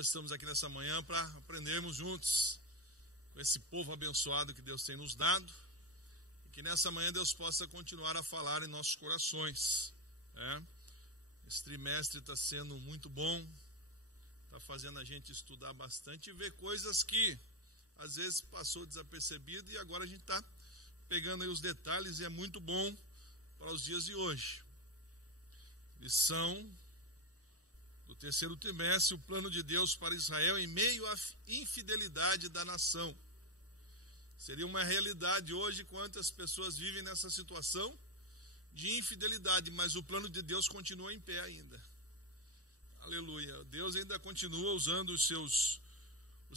nós estamos aqui nessa manhã para aprendermos juntos com esse povo abençoado que Deus tem nos dado, e que nessa manhã Deus possa continuar a falar em nossos corações. Esse trimestre está sendo muito bom, está fazendo a gente estudar bastante e ver coisas que às vezes passou desapercebido, e agora a gente está pegando aí os detalhes, e é muito bom para os dias de hoje. Lição do terceiro trimestre: o plano de Deus para Israel em meio à infidelidade da nação. Seria uma realidade hoje quantas pessoas vivem nessa situação de infidelidade, mas o plano de Deus continua em pé ainda. Aleluia. Deus ainda continua usando os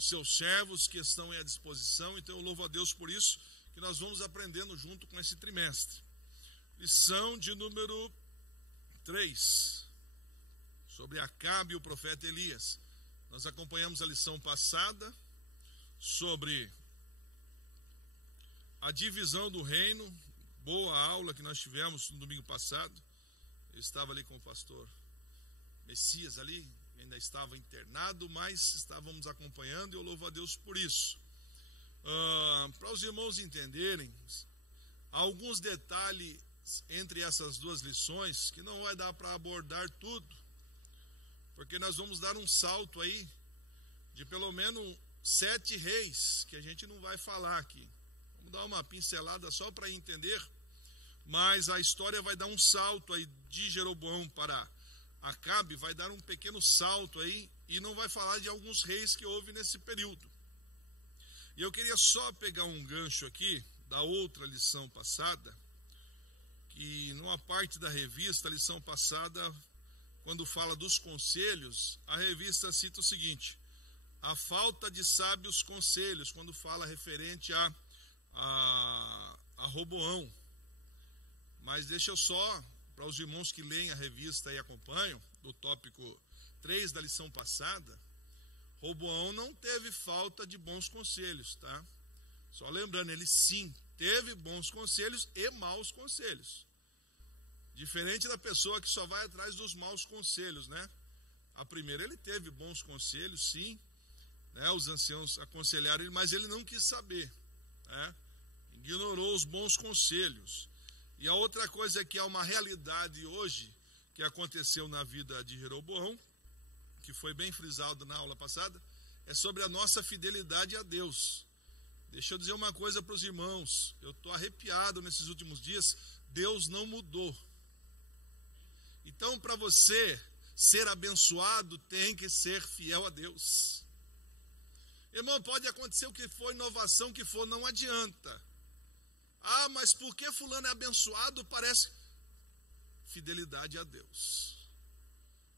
seus servos que estão à disposição. Então eu louvo a Deus por isso, que nós vamos aprendendo junto com esse trimestre. Lição de número 3, sobre Acabe e o profeta Elias. Nós acompanhamos a lição passada sobre a divisão do reino. Boa aula que nós tivemos no domingo passado. Eu estava ali com o pastor Messias ali, ainda estava internado, mas estávamos acompanhando, e eu louvo a Deus por isso. Para os irmãos entenderem, alguns detalhes entre essas duas lições, que não vai dar para abordar tudo, porque nós vamos dar um salto aí de pelo menos 7 reis, que a gente não vai falar aqui. Vamos dar uma pincelada só para entender, mas a história vai dar um salto aí de Jeroboão para Acabe, vai dar um pequeno salto aí, e não vai falar de alguns reis que houve nesse período. E eu queria só pegar um gancho aqui da outra lição passada, que numa parte da revista, a lição passada, quando fala dos conselhos, a revista cita o seguinte: a falta de sábios conselhos, quando fala referente a Roboão. Mas deixa eu só, para os irmãos que leem a revista e acompanham, do tópico 3 da lição passada, Roboão não teve falta de bons conselhos, tá? Só lembrando, ele sim teve bons conselhos e maus conselhos. Diferente da pessoa que só vai atrás dos maus conselhos, né? A primeira, ele teve bons conselhos, sim, né? Os anciãos aconselharam ele, mas ele não quis saber, né? Ignorou os bons conselhos. E a outra coisa é que há uma realidade hoje que aconteceu na vida de Jeroboão, que foi bem frisado na aula passada, é sobre a nossa fidelidade a Deus. Deixa eu dizer uma coisa para os irmãos, eu estou arrepiado nesses últimos dias. Deus não mudou. Então, para você ser abençoado, tem que ser fiel a Deus. Irmão, pode acontecer o que for, inovação que for, não adianta. Ah, mas porque fulano é abençoado? Parece fidelidade a Deus.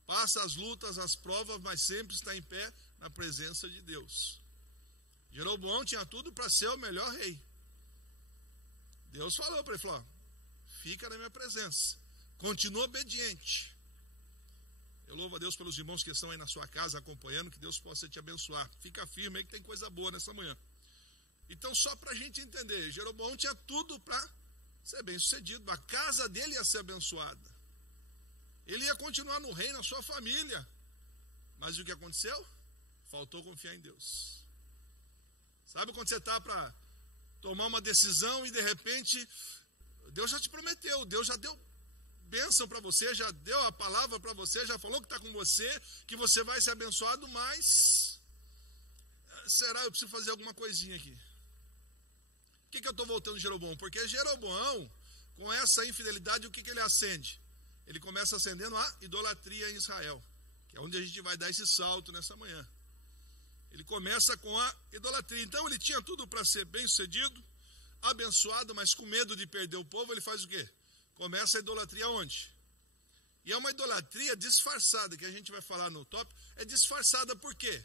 Passa as lutas, as provas, mas sempre está em pé na presença de Deus. Jeroboão tinha tudo para ser o melhor rei. Deus falou para ele, falou: fica na minha presença, continua obediente. Eu louvo a Deus pelos irmãos que estão aí na sua casa acompanhando, que Deus possa te abençoar. Fica firme aí que tem coisa boa nessa manhã. Então, só para a gente entender, Jeroboão tinha tudo para ser bem sucedido, a casa dele ia ser abençoada, ele ia continuar no reino, na sua família. Mas o que aconteceu? Faltou confiar em Deus. Sabe quando você está para tomar uma decisão e de repente Deus já te prometeu, Deus já deu bênção para você, já deu a palavra para você, já falou que está com você, que você vai ser abençoado, mas será eu preciso fazer alguma coisinha aqui? Por que eu estou voltando de Jeroboão? Porque Jeroboão, com essa infidelidade, o que ele acende? Ele começa acendendo a idolatria em Israel, que é onde a gente vai dar esse salto nessa manhã. Ele começa com a idolatria. Então ele tinha tudo para ser bem sucedido, abençoado, mas com medo de perder o povo, ele faz o quê? Começa a idolatria onde? E é uma idolatria disfarçada, que a gente vai falar no tópico. É disfarçada por quê?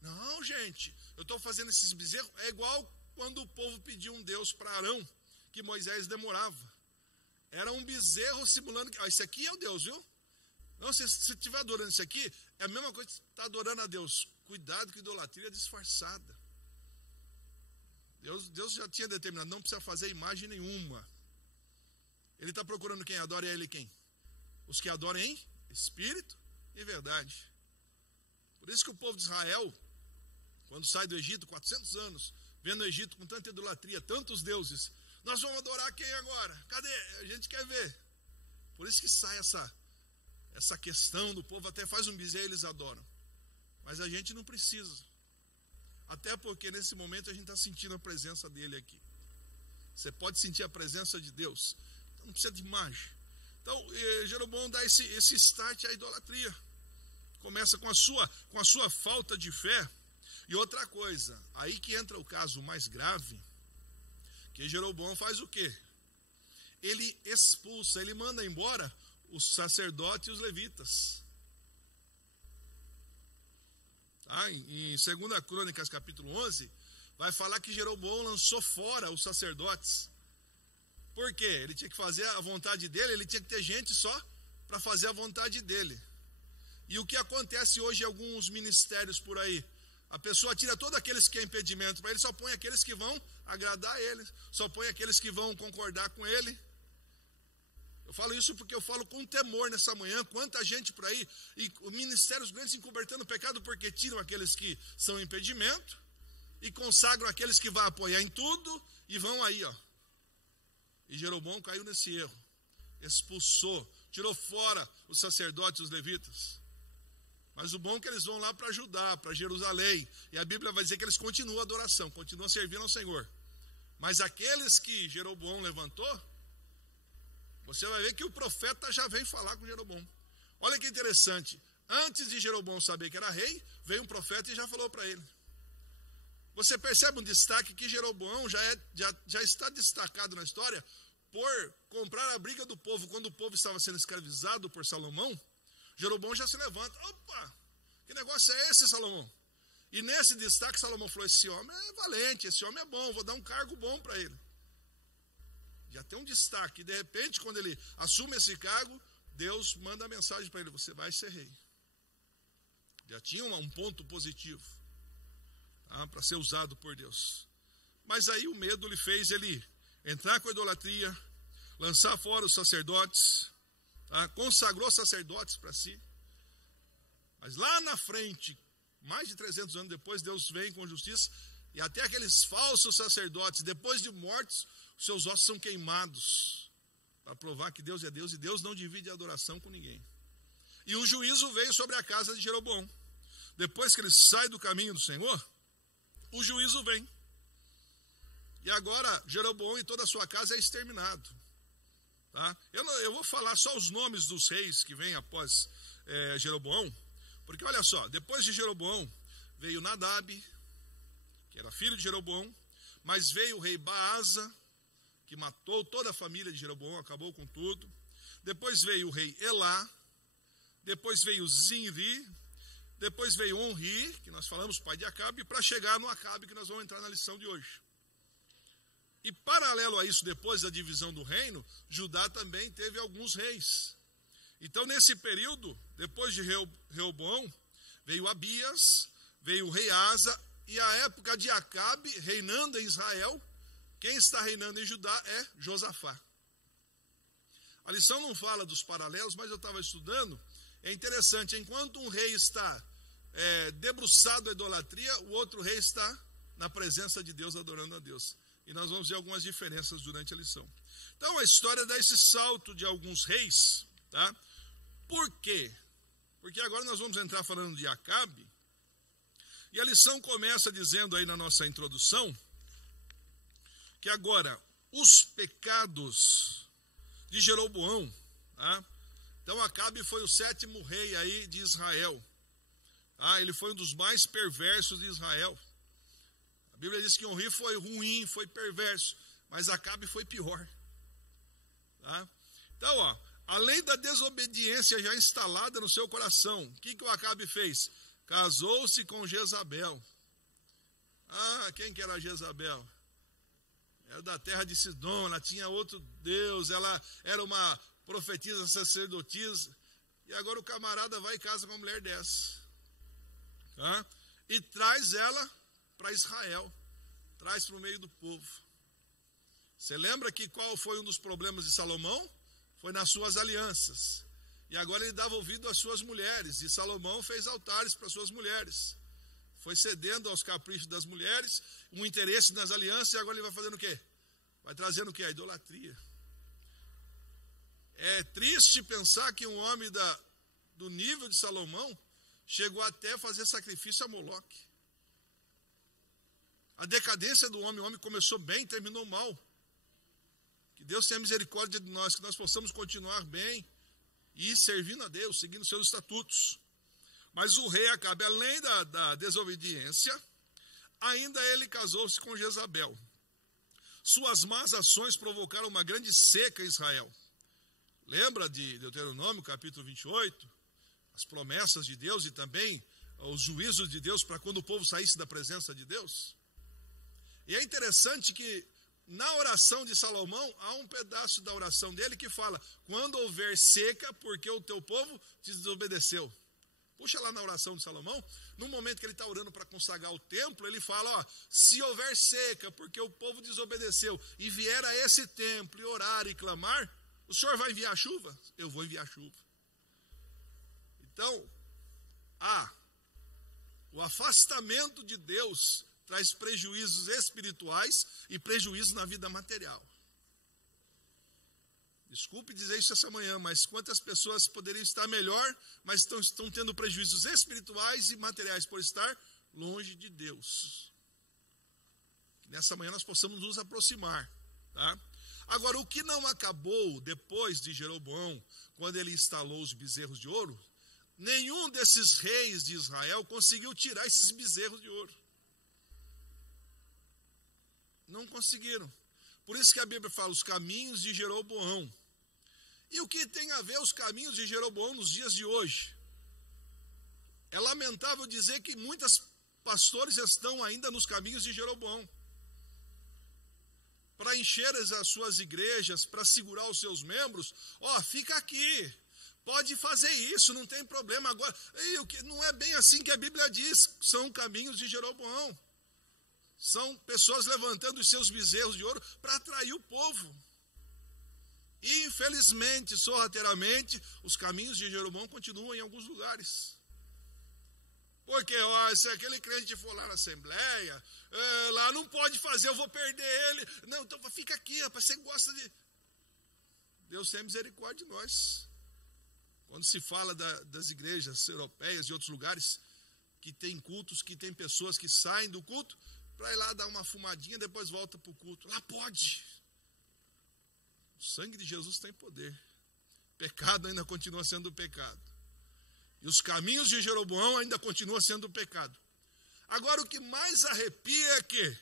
Não, gente, eu estou fazendo esses bezerros. É igual quando o povo pediu um Deus para Arão, que Moisés demorava. Era um bezerro simulando que esse aqui é o Deus, viu? Não, se estiver adorando esse aqui, é a mesma coisa que está adorando a Deus. Cuidado que idolatria é disfarçada. Deus já tinha determinado, não precisa fazer imagem nenhuma. Ele está procurando quem adora, e ele quem? Os que adoram em espírito e verdade. Por isso que o povo de Israel, quando sai do Egito, 400 anos, vendo o Egito com tanta idolatria, tantos deuses, nós vamos adorar quem agora? Cadê? A gente quer ver. Por isso que sai essa questão do povo, até faz um bezerro, eles adoram. Mas a gente não precisa. Até porque nesse momento a gente está sentindo a presença dele aqui. Você pode sentir a presença de Deus. Então não precisa de imagem. Então Jeroboão dá esse start à idolatria. Começa com a sua falta de fé. E outra coisa, aí que entra o caso mais grave, que Jeroboão faz o quê? Ele expulsa, ele manda embora os sacerdotes e os levitas. Em 2 Crônicas capítulo 11, vai falar que Jeroboão lançou fora os sacerdotes. Por quê? Ele tinha que fazer a vontade dele, ele tinha que ter gente só para fazer a vontade dele. E o que acontece hoje em alguns ministérios por aí? A pessoa tira todos aqueles que é impedimento para ele, só põe aqueles que vão agradar ele, só põe aqueles que vão concordar com ele. Eu falo isso porque eu falo com temor nessa manhã, quanta gente por aí, e ministérios grandes encobertando o pecado, porque tiram aqueles que são impedimento, e consagram aqueles que vão apoiar em tudo, e vão aí, ó. E Jeroboão caiu nesse erro, expulsou, tirou fora os sacerdotes e os levitas. Mas o bom é que eles vão lá para Judá, para Jerusalém, e a Bíblia vai dizer que eles continuam a adoração, continuam servindo ao Senhor. Mas aqueles que Jeroboão levantou, você vai ver que o profeta já veio falar com Jeroboão. Olha que interessante, antes de Jeroboão saber que era rei, veio um profeta e já falou para ele. Você percebe um destaque que Jeroboão já está destacado na história por comprar a briga do povo. Quando o povo estava sendo escravizado por Salomão, Jeroboão já se levanta. Opa, que negócio é esse, Salomão? E nesse destaque Salomão falou, esse homem é valente, esse homem é bom, vou dar um cargo bom para ele. Já tem um destaque, e de repente quando ele assume esse cargo, Deus manda a mensagem para ele, você vai ser rei. Já tinha um ponto positivo, para ser usado por Deus. Mas aí o medo lhe fez ele entrar com a idolatria, lançar fora os sacerdotes, consagrou sacerdotes para si. Mas lá na frente, mais de 300 anos depois, Deus vem com justiça, e até aqueles falsos sacerdotes, depois de mortos, os seus ossos são queimados, para provar que Deus é Deus, e Deus não divide a adoração com ninguém. E o juízo veio sobre a casa de Jeroboão. Depois que ele sai do caminho do Senhor, o juízo vem. E agora Jeroboão e toda a sua casa é exterminado. Eu vou falar só os nomes dos reis que vêm após Jeroboão, porque olha só, depois de Jeroboão veio Nadab, que era filho de Jeroboão, mas veio o rei Baasa, que matou toda a família de Jeroboão, acabou com tudo. Depois veio o rei Elá, depois veio Zinri, depois veio Onri, que nós falamos, pai de Acabe, para chegar no Acabe, que nós vamos entrar na lição de hoje. E paralelo a isso, depois da divisão do reino, Judá também teve alguns reis. Então, nesse período, depois de Reoboão, veio Abias, veio o rei Asa, e a época de Acabe, reinando em Israel, quem está reinando em Judá é Josafá. A lição não fala dos paralelos, mas eu estava estudando. É interessante, enquanto um rei está debruçado à idolatria, o outro rei está na presença de Deus, adorando a Deus. E nós vamos ver algumas diferenças durante a lição. Então, a história dá esse salto de alguns reis, tá? Por quê? Porque agora nós vamos entrar falando de Acabe, e a lição começa dizendo aí na nossa introdução, que agora, os pecados de Jeroboão, tá? Então Acabe foi o 7º rei aí de Israel. Ele foi um dos mais perversos de Israel. A Bíblia diz que Onri foi ruim, foi perverso, mas Acabe foi pior. Então, além da desobediência já instalada no seu coração, o que o Acabe fez? Casou-se com Jezabel. Quem que era Jezabel? Era da terra de Sidom, ela tinha outro Deus, ela era uma profetisa, sacerdotisa, e agora o camarada vai e casa com uma mulher dessa. E traz ela para Israel, traz para o meio do povo. Você lembra que qual foi um dos problemas de Salomão? Foi nas suas alianças. E agora ele dava ouvido às suas mulheres. E Salomão fez altares para suas mulheres. Foi cedendo aos caprichos das mulheres, um interesse nas alianças, e agora ele vai fazendo o quê? Vai trazendo o quê? A idolatria. É triste pensar que um homem do nível de Salomão chegou até a fazer sacrifício a Moloque. A decadência do homem, o homem começou bem, terminou mal. Que Deus tenha misericórdia de nós, que nós possamos continuar bem e servindo a Deus, seguindo seus estatutos. Mas o rei Acabe, além da desobediência, ainda ele casou-se com Jezabel. Suas más ações provocaram uma grande seca em Israel. Lembra de Deuteronômio, capítulo 28? As promessas de Deus e também os juízos de Deus para quando o povo saísse da presença de Deus. E é interessante que na oração de Salomão, há um pedaço da oração dele que fala: quando houver seca, porque o teu povo te desobedeceu. Puxa lá na oração de Salomão, no momento que ele está orando para consagrar o templo, ele fala, ó, se houver seca, porque o povo desobedeceu, e vier a esse templo e orar e clamar, o Senhor vai enviar chuva? Eu vou enviar chuva. Então, o afastamento de Deus traz prejuízos espirituais e prejuízos na vida material. Desculpe dizer isso essa manhã, mas quantas pessoas poderiam estar melhor, mas estão tendo prejuízos espirituais e materiais por estar longe de Deus. Que nessa manhã nós possamos nos aproximar, tá? Agora, o que não acabou depois de Jeroboão, quando ele instalou os bezerros de ouro, nenhum desses reis de Israel conseguiu tirar esses bezerros de ouro. Não conseguiram. Por isso que a Bíblia fala os caminhos de Jeroboão. E o que tem a ver os caminhos de Jeroboão nos dias de hoje? É lamentável dizer que muitos pastores estão ainda nos caminhos de Jeroboão. Para encher as suas igrejas, para segurar os seus membros, fica aqui, pode fazer isso, não tem problema. Agora, não é bem assim que a Bíblia diz, são caminhos de Jeroboão. São pessoas levantando os seus bezerros de ouro para atrair o povo. E, infelizmente, sorrateiramente, os caminhos de Jeroboão continuam em alguns lugares. Porque, se aquele crente for lá na Assembleia, lá não pode fazer, eu vou perder ele. Não, então fica aqui, rapaz, você gosta de... Deus tenha misericórdia de nós. Quando se fala das igrejas europeias e outros lugares, que tem cultos, que tem pessoas que saem do culto, para ir lá dar uma fumadinha, depois volta para o culto. Lá pode. O sangue de Jesus tem poder. Pecado ainda continua sendo pecado. E os caminhos de Jeroboão ainda continuam sendo pecado. Agora, o que mais arrepia é que,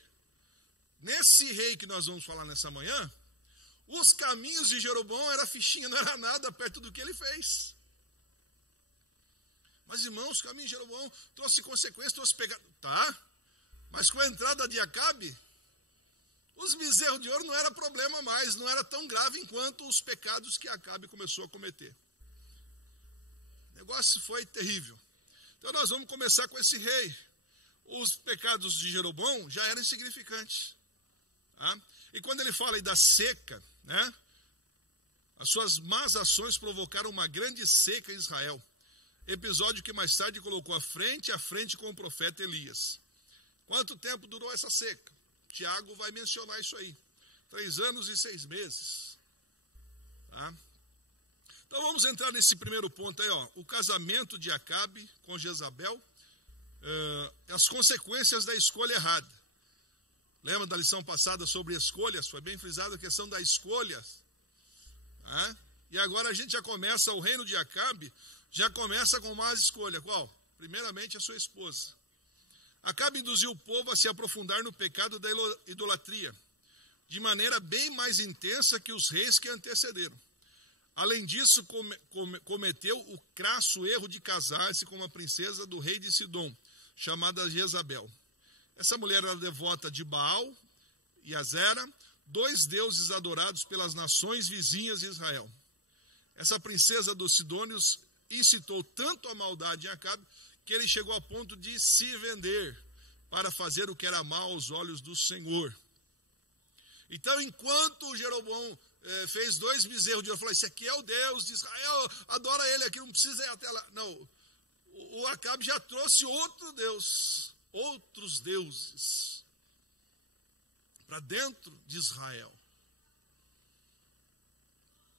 nesse rei que nós vamos falar nessa manhã, os caminhos de Jeroboão era fichinha, não era nada perto do que ele fez. Mas, irmãos, os caminhos de Jeroboão trouxe consequências, trouxe pecado. Tá? Mas com a entrada de Acabe, os bezerros de ouro não era problema mais, não era tão grave enquanto os pecados que Acabe começou a cometer. O negócio foi terrível. Então nós vamos começar com esse rei. Os pecados de Jeroboão já eram insignificantes. Tá? E quando ele fala aí da seca, né? As suas más ações provocaram uma grande seca em Israel. Episódio que mais tarde colocou frente a frente com o profeta Elias. Quanto tempo durou essa seca? Tiago vai mencionar isso aí. 3 anos e 6 meses. Tá? Então vamos entrar nesse primeiro ponto aí, o casamento de Acabe com Jezabel, as consequências da escolha errada. Lembra da lição passada sobre escolhas? Foi bem frisada a questão da escolha. Tá? E agora a gente já começa, o reino de Acabe, já começa com mais escolha. Qual? Primeiramente a sua esposa. Acabe induziu o povo a se aprofundar no pecado da idolatria, de maneira bem mais intensa que os reis que antecederam. Além disso, cometeu o crasso erro de casar-se com uma princesa do rei de Sidom, chamada Jezabel. Essa mulher era devota de Baal e Azera, 2 deuses adorados pelas nações vizinhas de Israel. Essa princesa dos Sidônios incitou tanto a maldade em Acabe, que ele chegou a ponto de se vender para fazer o que era mal aos olhos do Senhor. Então, enquanto Jeroboão fez 2 bezerros de ouro. Falou, esse aqui é o Deus de Israel, adora ele aqui, não precisa ir até lá. Não, o Acabe já trouxe outros deuses para dentro de Israel.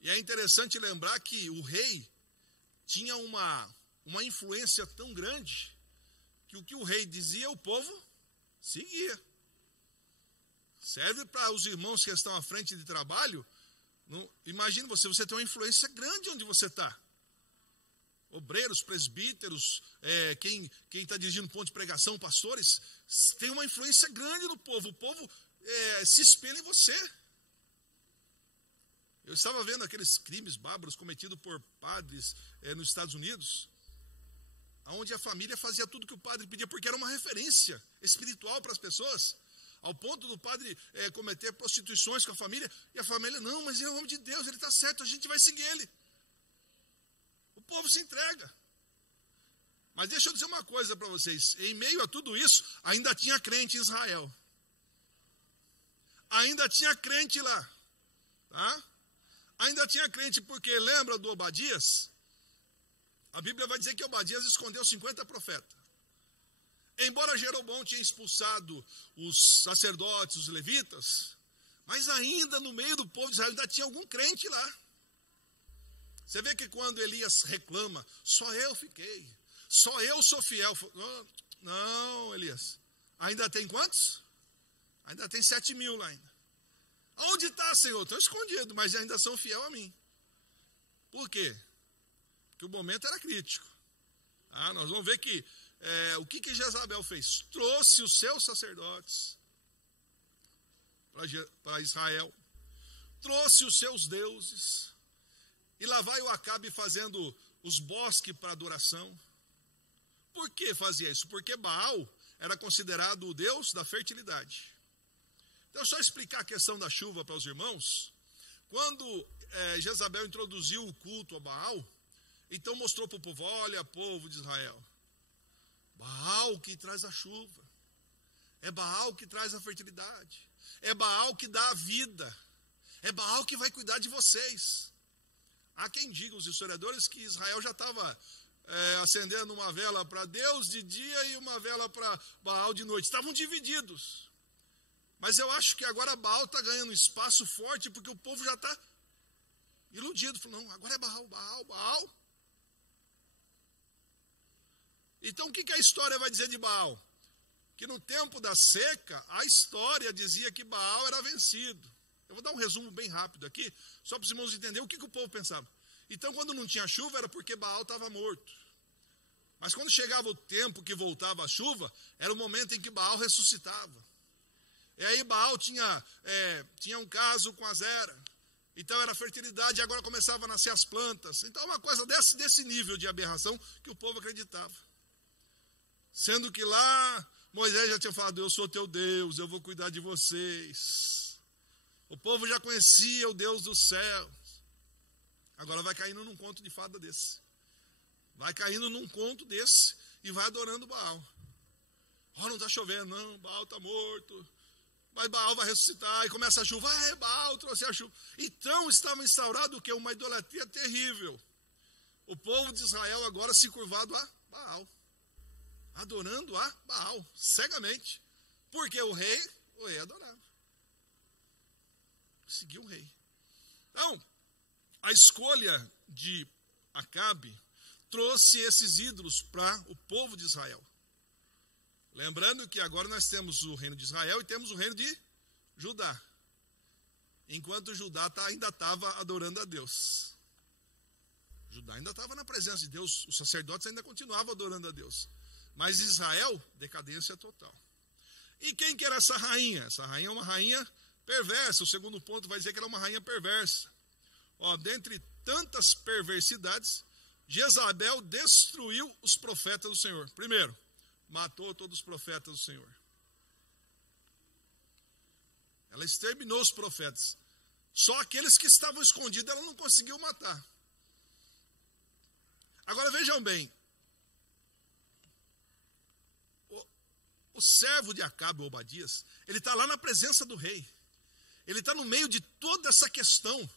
E é interessante lembrar que o rei tinha uma influência tão grande que o que o rei dizia, o povo seguia. Serve para os irmãos que estão à frente de trabalho. Imagine você tem uma influência grande onde você está. Obreiros, presbíteros, quem está dirigindo ponto de pregação, pastores, tem uma influência grande no povo. O povo se espelha em você. Eu estava vendo aqueles crimes bárbaros cometidos por padres nos Estados Unidos, onde a família fazia tudo que o padre pedia, porque era uma referência espiritual para as pessoas, ao ponto do padre cometer prostituições com a família, e a família, não, mas ele é o homem de Deus, ele está certo, a gente vai seguir ele. O povo se entrega. Mas deixa eu dizer uma coisa para vocês, em meio a tudo isso, ainda tinha crente em Israel. Ainda tinha crente lá, tá? Ainda tinha crente, porque lembra do Obadias? A Bíblia vai dizer que Obadias escondeu 50 profetas. Embora Jeroboão tinha expulsado os sacerdotes, os levitas, mas ainda no meio do povo de Israel ainda tinha algum crente lá. Você vê que quando Elias reclama, só eu fiquei, só eu sou fiel. Não, Elias, ainda tem quantos? Ainda tem 7.000 lá ainda. Onde está, Senhor? Estou escondido, mas ainda são fiel a mim. Por quê? Porque o momento era crítico. Nós vamos ver que o que Jezabel fez? Trouxe os seus sacerdotes para Israel, trouxe os seus deuses, e lá vai o Acabe fazendo os bosques para adoração. Por que fazia isso? Porque Baal era considerado o deus da fertilidade. Então, só explicar a questão da chuva para os irmãos. Quando Jezabel introduziu o culto a Baal, então mostrou para o povo, olha, povo de Israel, Baal que traz a chuva, é Baal que traz a fertilidade, é Baal que dá a vida, é Baal que vai cuidar de vocês. Há quem diga, os historiadores, que Israel já estava acendendo uma vela para Deus de dia e uma vela para Baal de noite, estavam divididos. Mas eu acho que agora Baal está ganhando espaço forte, porque o povo já está iludido. Falou, não, agora é Baal, Baal, Baal. Então o que a história vai dizer de Baal? Que no tempo da seca, a história dizia que Baal era vencido. Eu vou dar um resumo bem rápido aqui, só para os irmãos entenderem o que o povo pensava. Então, quando não tinha chuva, era porque Baal estava morto. Mas quando chegava o tempo que voltava a chuva, era o momento em que Baal ressuscitava. E aí Baal tinha um caso com Azera. Então era fertilidade, e agora começavam a nascer as plantas. Então uma coisa desse nível de aberração que o povo acreditava. Sendo que lá Moisés já tinha falado, eu sou teu Deus, eu vou cuidar de vocês. O povo já conhecia o Deus do céu. Agora vai caindo num conto de fada desse. Vai caindo num conto desse e vai adorando Baal. Não está chovendo, não, Baal está morto. Mas Baal vai ressuscitar e começa a chuva. Baal trouxe a chuva. Então estava instaurado o quê? Uma idolatria terrível. O povo de Israel agora se curvado a Baal. Adorando a Baal, cegamente. Porque o rei adorava. Seguiu o rei. Então, a escolha de Acabe trouxe esses ídolos para o povo de Israel. Lembrando que agora nós temos o reino de Israel e temos o reino de Judá. Enquanto Judá ainda estava adorando a Deus. Judá ainda estava na presença de Deus, os sacerdotes ainda continuavam adorando a Deus. Mas Israel, decadência total. E quem que era essa rainha? Essa rainha é uma rainha perversa. O segundo ponto vai dizer que ela é uma rainha perversa. Dentre tantas perversidades, Jezabel destruiu os profetas do Senhor. Primeiro, matou todos os profetas do Senhor. Ela exterminou os profetas. Só aqueles que estavam escondidos ela não conseguiu matar. Agora vejam bem. O servo de Acabe, Obadias, ele está lá na presença do rei. Ele está no meio de toda essa questão.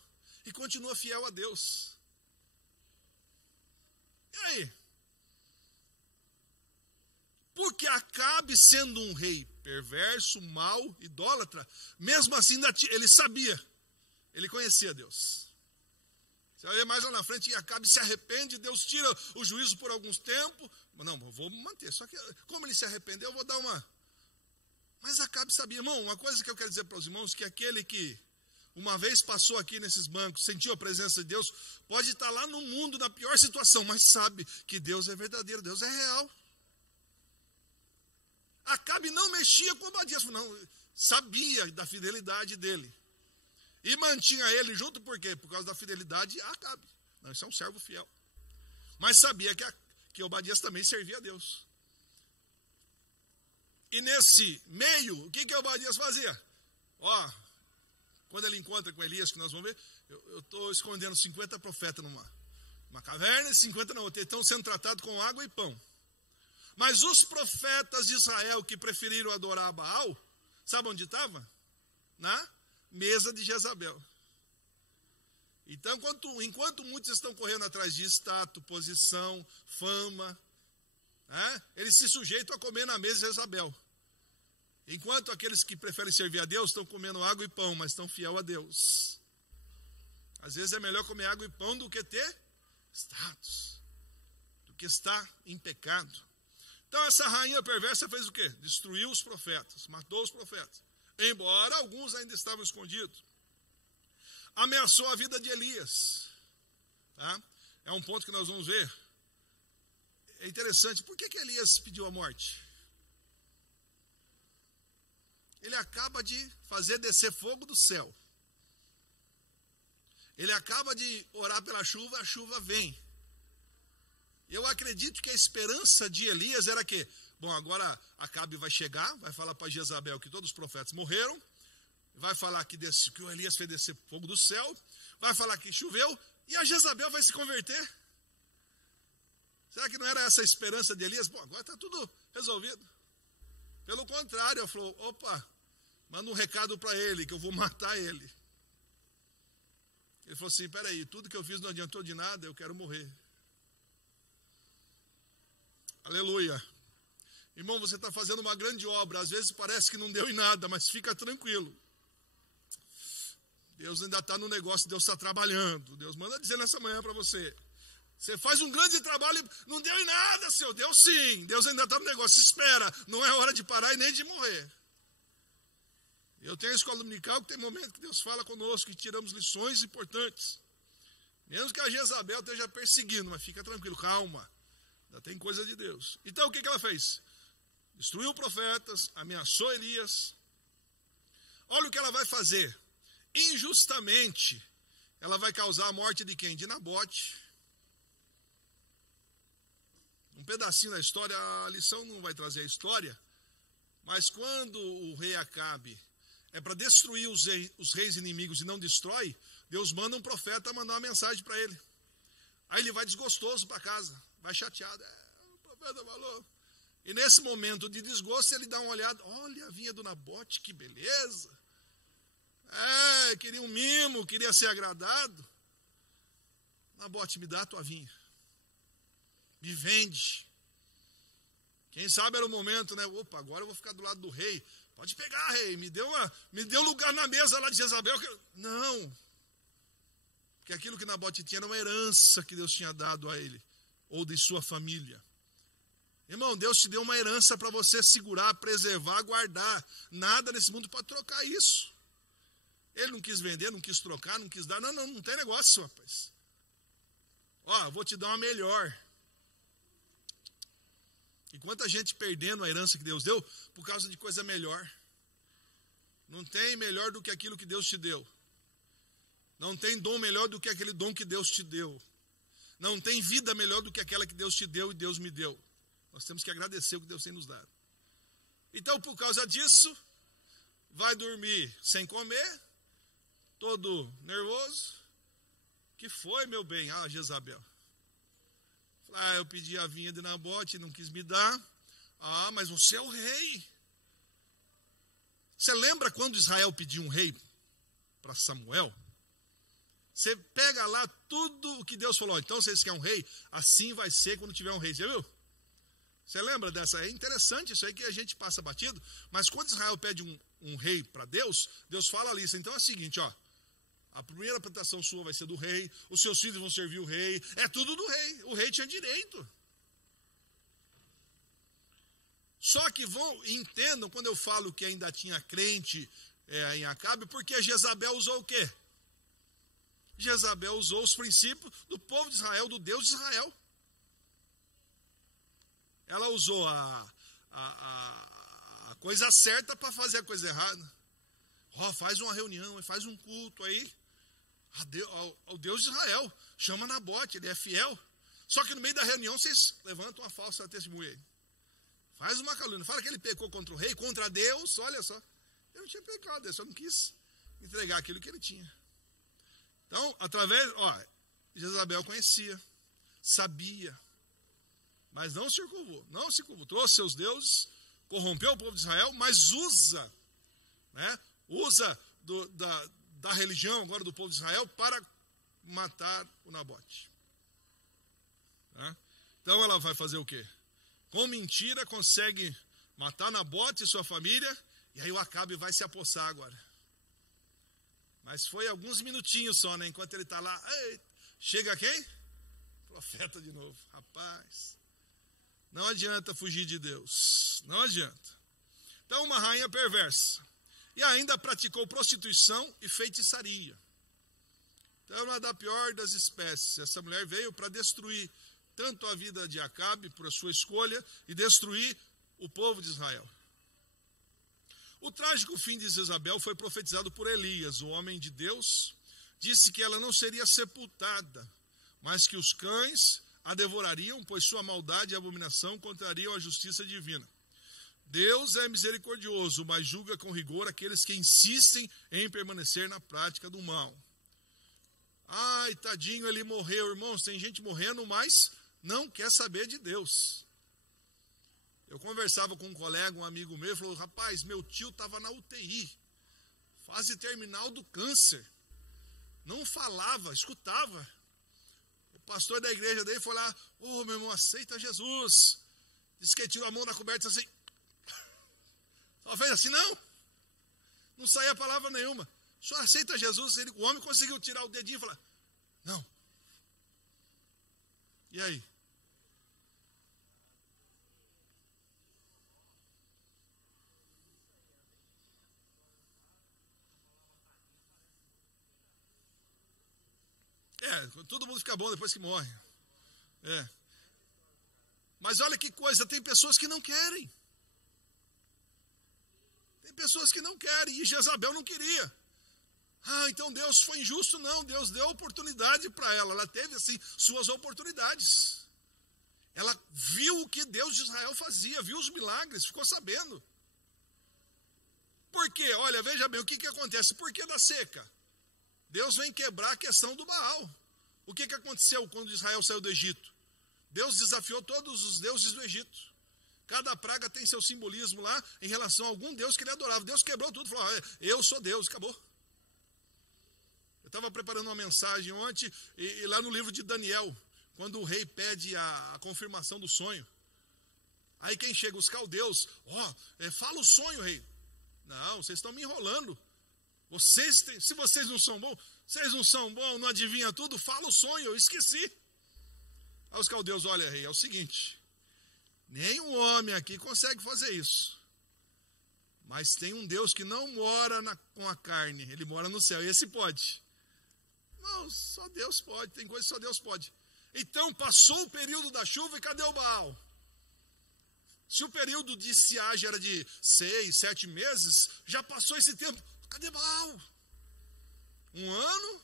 e continua fiel a Deus. E aí? Porque Acabe, sendo um rei perverso, mau, idólatra, mesmo assim ele sabia, ele conhecia Deus. Você vai ver mais lá na frente, e Acabe se arrepende, Deus tira o juízo por alguns tempos. Não, eu vou manter, só que como ele se arrependeu, eu vou dar uma... Mas Acabe sabia, irmão, uma coisa que eu quero dizer para os irmãos, que aquele que uma vez passou aqui nesses bancos, sentiu a presença de Deus, pode estar lá no mundo, na pior situação, mas sabe que Deus é verdadeiro, Deus é real. Acabe não mexia com Obadias, não, sabia da fidelidade dele. E mantinha ele junto, por quê? Por causa da fidelidade a Acabe. Não, isso é um servo fiel. Mas sabia que Obadias também servia a Deus. E nesse meio, o que Obadias fazia? Quando ele encontra com Elias, que nós vamos ver, eu estou escondendo 50 profetas numa caverna e 50 na outra. Estão sendo tratados com água e pão. Mas os profetas de Israel que preferiram adorar a Baal, sabe onde estava? Na mesa de Jezabel. Então, enquanto muitos estão correndo atrás de status, posição, fama, eles se sujeitam a comer na mesa de Jezabel. Enquanto aqueles que preferem servir a Deus estão comendo água e pão, mas estão fiel a Deus. Às vezes é melhor comer água e pão do que ter status, do que estar em pecado. Então essa rainha perversa fez o quê? Destruiu os profetas, matou os profetas. Embora alguns ainda estavam escondidos. Ameaçou a vida de Elias. Tá? É um ponto que nós vamos ver. É interessante, por que Elias pediu a morte? Ele acaba de fazer descer fogo do céu. Ele acaba de orar pela chuva, a chuva vem. Eu acredito que a esperança de Elias era que, bom, agora Acabe vai chegar, vai falar para Jezabel que todos os profetas morreram, vai falar que o Elias fez descer fogo do céu, vai falar que choveu, e a Jezabel vai se converter. Será que não era essa a esperança de Elias? Bom, agora está tudo resolvido. Pelo contrário, ele falou, opa, manda um recado para ele, que eu vou matar ele. Ele falou assim, peraí, tudo que eu fiz não adiantou de nada, eu quero morrer. Aleluia. Irmão, você está fazendo uma grande obra, às vezes parece que não deu em nada, mas fica tranquilo. Deus ainda está no negócio, Deus está trabalhando. Deus manda dizer nessa manhã para você. Você faz um grande trabalho, não deu em nada, seu Deus sim. Deus ainda está no negócio, espera, não é hora de parar e nem de morrer. Eu tenho a escola dominical que tem momento que Deus fala conosco e tiramos lições importantes. Mesmo que a Jezabel esteja perseguindo, mas fica tranquilo, calma. Ainda tem coisa de Deus. Então o que ela fez? Destruiu profetas, ameaçou Elias. Olha o que ela vai fazer. Injustamente, ela vai causar a morte de quem? De Nabote. Um pedacinho da história, a lição não vai trazer a história, mas quando o rei Acabe é para destruir os reis inimigos e não destrói, Deus manda um profeta mandar uma mensagem para ele. Aí ele vai desgostoso para casa, vai chateado. O profeta falou. E nesse momento de desgosto, ele dá uma olhada. Olha a vinha do Nabote, que beleza. Queria um mimo, queria ser agradado. Nabote, me dá a tua vinha. Me vende. Quem sabe era o momento, né? Opa, agora eu vou ficar do lado do rei. Pode pegar, rei. Me deu lugar na mesa lá de Jezabel. Não. Porque aquilo que Nabote tinha era uma herança que Deus tinha dado a ele. Ou de sua família. Irmão, Deus te deu uma herança para você segurar, preservar, guardar. Nada nesse mundo pode trocar isso. Ele não quis vender, não quis trocar, não quis dar. Não tem negócio, rapaz. Eu vou te dar uma melhor. E quanta gente perdendo a herança que Deus deu por causa de coisa melhor. Não tem melhor do que aquilo que Deus te deu. Não tem dom melhor do que aquele dom que Deus te deu. Não tem vida melhor do que aquela que Deus te deu e Deus me deu. Nós temos que agradecer o que Deus tem nos dado. Então, por causa disso, vai dormir sem comer, todo nervoso. Que foi, meu bem? Jezabel. Eu pedi a vinha de Nabote, não quis me dar. Mas você é o rei. Você lembra quando Israel pediu um rei para Samuel? Você pega lá tudo o que Deus falou. Então, vocês querem um rei? Assim vai ser quando tiver um rei. Você viu? Você lembra dessa? É interessante isso aí que a gente passa batido. Mas quando Israel pede um rei para Deus, Deus fala ali. Então é o seguinte, ó. A primeira plantação sua vai ser do rei. Os seus filhos vão servir o rei. É tudo do rei. O rei tinha direito. Só que entendam quando eu falo que ainda tinha crente em Acabe, porque Jezabel usou o quê? Jezabel usou os princípios do povo de Israel, do Deus de Israel. Ela usou a coisa certa para fazer a coisa errada. Faz uma reunião, faz um culto aí ao Deus de Israel. Chama Nabote, ele é fiel. Só que no meio da reunião vocês levantam uma falsa testemunha aí. Faz uma calúnia. Fala que ele pecou contra o rei, contra Deus. Olha só. Ele não tinha pecado, ele só não quis entregar aquilo que ele tinha. Então, Jezabel conhecia, sabia, mas não se curvou, trouxe seus deuses, corrompeu o povo de Israel, mas usa da religião agora do povo de Israel para matar o Nabote. Então ela vai fazer o quê? Com mentira consegue matar Nabote e sua família, e aí o Acabe vai se apossar agora. Mas foi alguns minutinhos só, né? Enquanto ele está lá, chega quem? Profeta de novo. Rapaz, não adianta fugir de Deus. Não adianta. Então, uma rainha perversa. E ainda praticou prostituição e feitiçaria. Então, uma da pior das espécies. Essa mulher veio para destruir tanto a vida de Acabe, por sua escolha, e destruir o povo de Israel. O trágico fim de Jezabel foi profetizado por Elias, o homem de Deus. Disse que ela não seria sepultada, mas que os cães a devorariam, pois sua maldade e abominação contrariam a justiça divina. Deus é misericordioso, mas julga com rigor aqueles que insistem em permanecer na prática do mal. Ai, tadinho, ele morreu. Irmãos, tem gente morrendo, mas não quer saber de Deus. Eu conversava com um colega, um amigo meu, falou, rapaz, meu tio estava na UTI, fase terminal do câncer, não falava, escutava. O pastor da igreja dele foi lá, meu irmão, aceita Jesus. Disse que ele tirou a mão da coberta assim, só fez assim, não saía palavra nenhuma. Só aceita Jesus. O homem conseguiu tirar o dedinho e falar, não. E aí? Todo mundo fica bom depois que morre. Mas olha que coisa, tem pessoas que não querem. Tem pessoas que não querem, e Jezabel não queria. Então Deus foi injusto? Não, Deus deu oportunidade para ela. Ela teve, assim, suas oportunidades. Ela viu o que Deus de Israel fazia, viu os milagres, ficou sabendo. Por quê? Olha, veja bem, o que acontece? Por que da seca? Deus vem quebrar a questão do Baal. O que aconteceu quando Israel saiu do Egito? Deus desafiou todos os deuses do Egito. Cada praga tem seu simbolismo lá em relação a algum Deus que ele adorava. Deus quebrou tudo, falou, eu sou Deus, acabou. Eu estava preparando uma mensagem ontem, e lá no livro de Daniel, quando o rei pede a confirmação do sonho. Aí quem chega? Os caldeus. Fala o sonho, rei. Não, vocês estão me enrolando. Se vocês não são bons, não adivinham tudo, fala o sonho, eu esqueci. Aí os caldeus, olha, rei, é o seguinte, nenhum homem aqui consegue fazer isso. Mas tem um Deus que não mora com a carne, ele mora no céu, e esse pode. Não, só Deus pode, tem coisa que só Deus pode. Então passou o período da chuva e cadê o Baal? Se o período de estiagem era de 6, 7 meses, já passou esse tempo. Cadê Baal? 1 ano,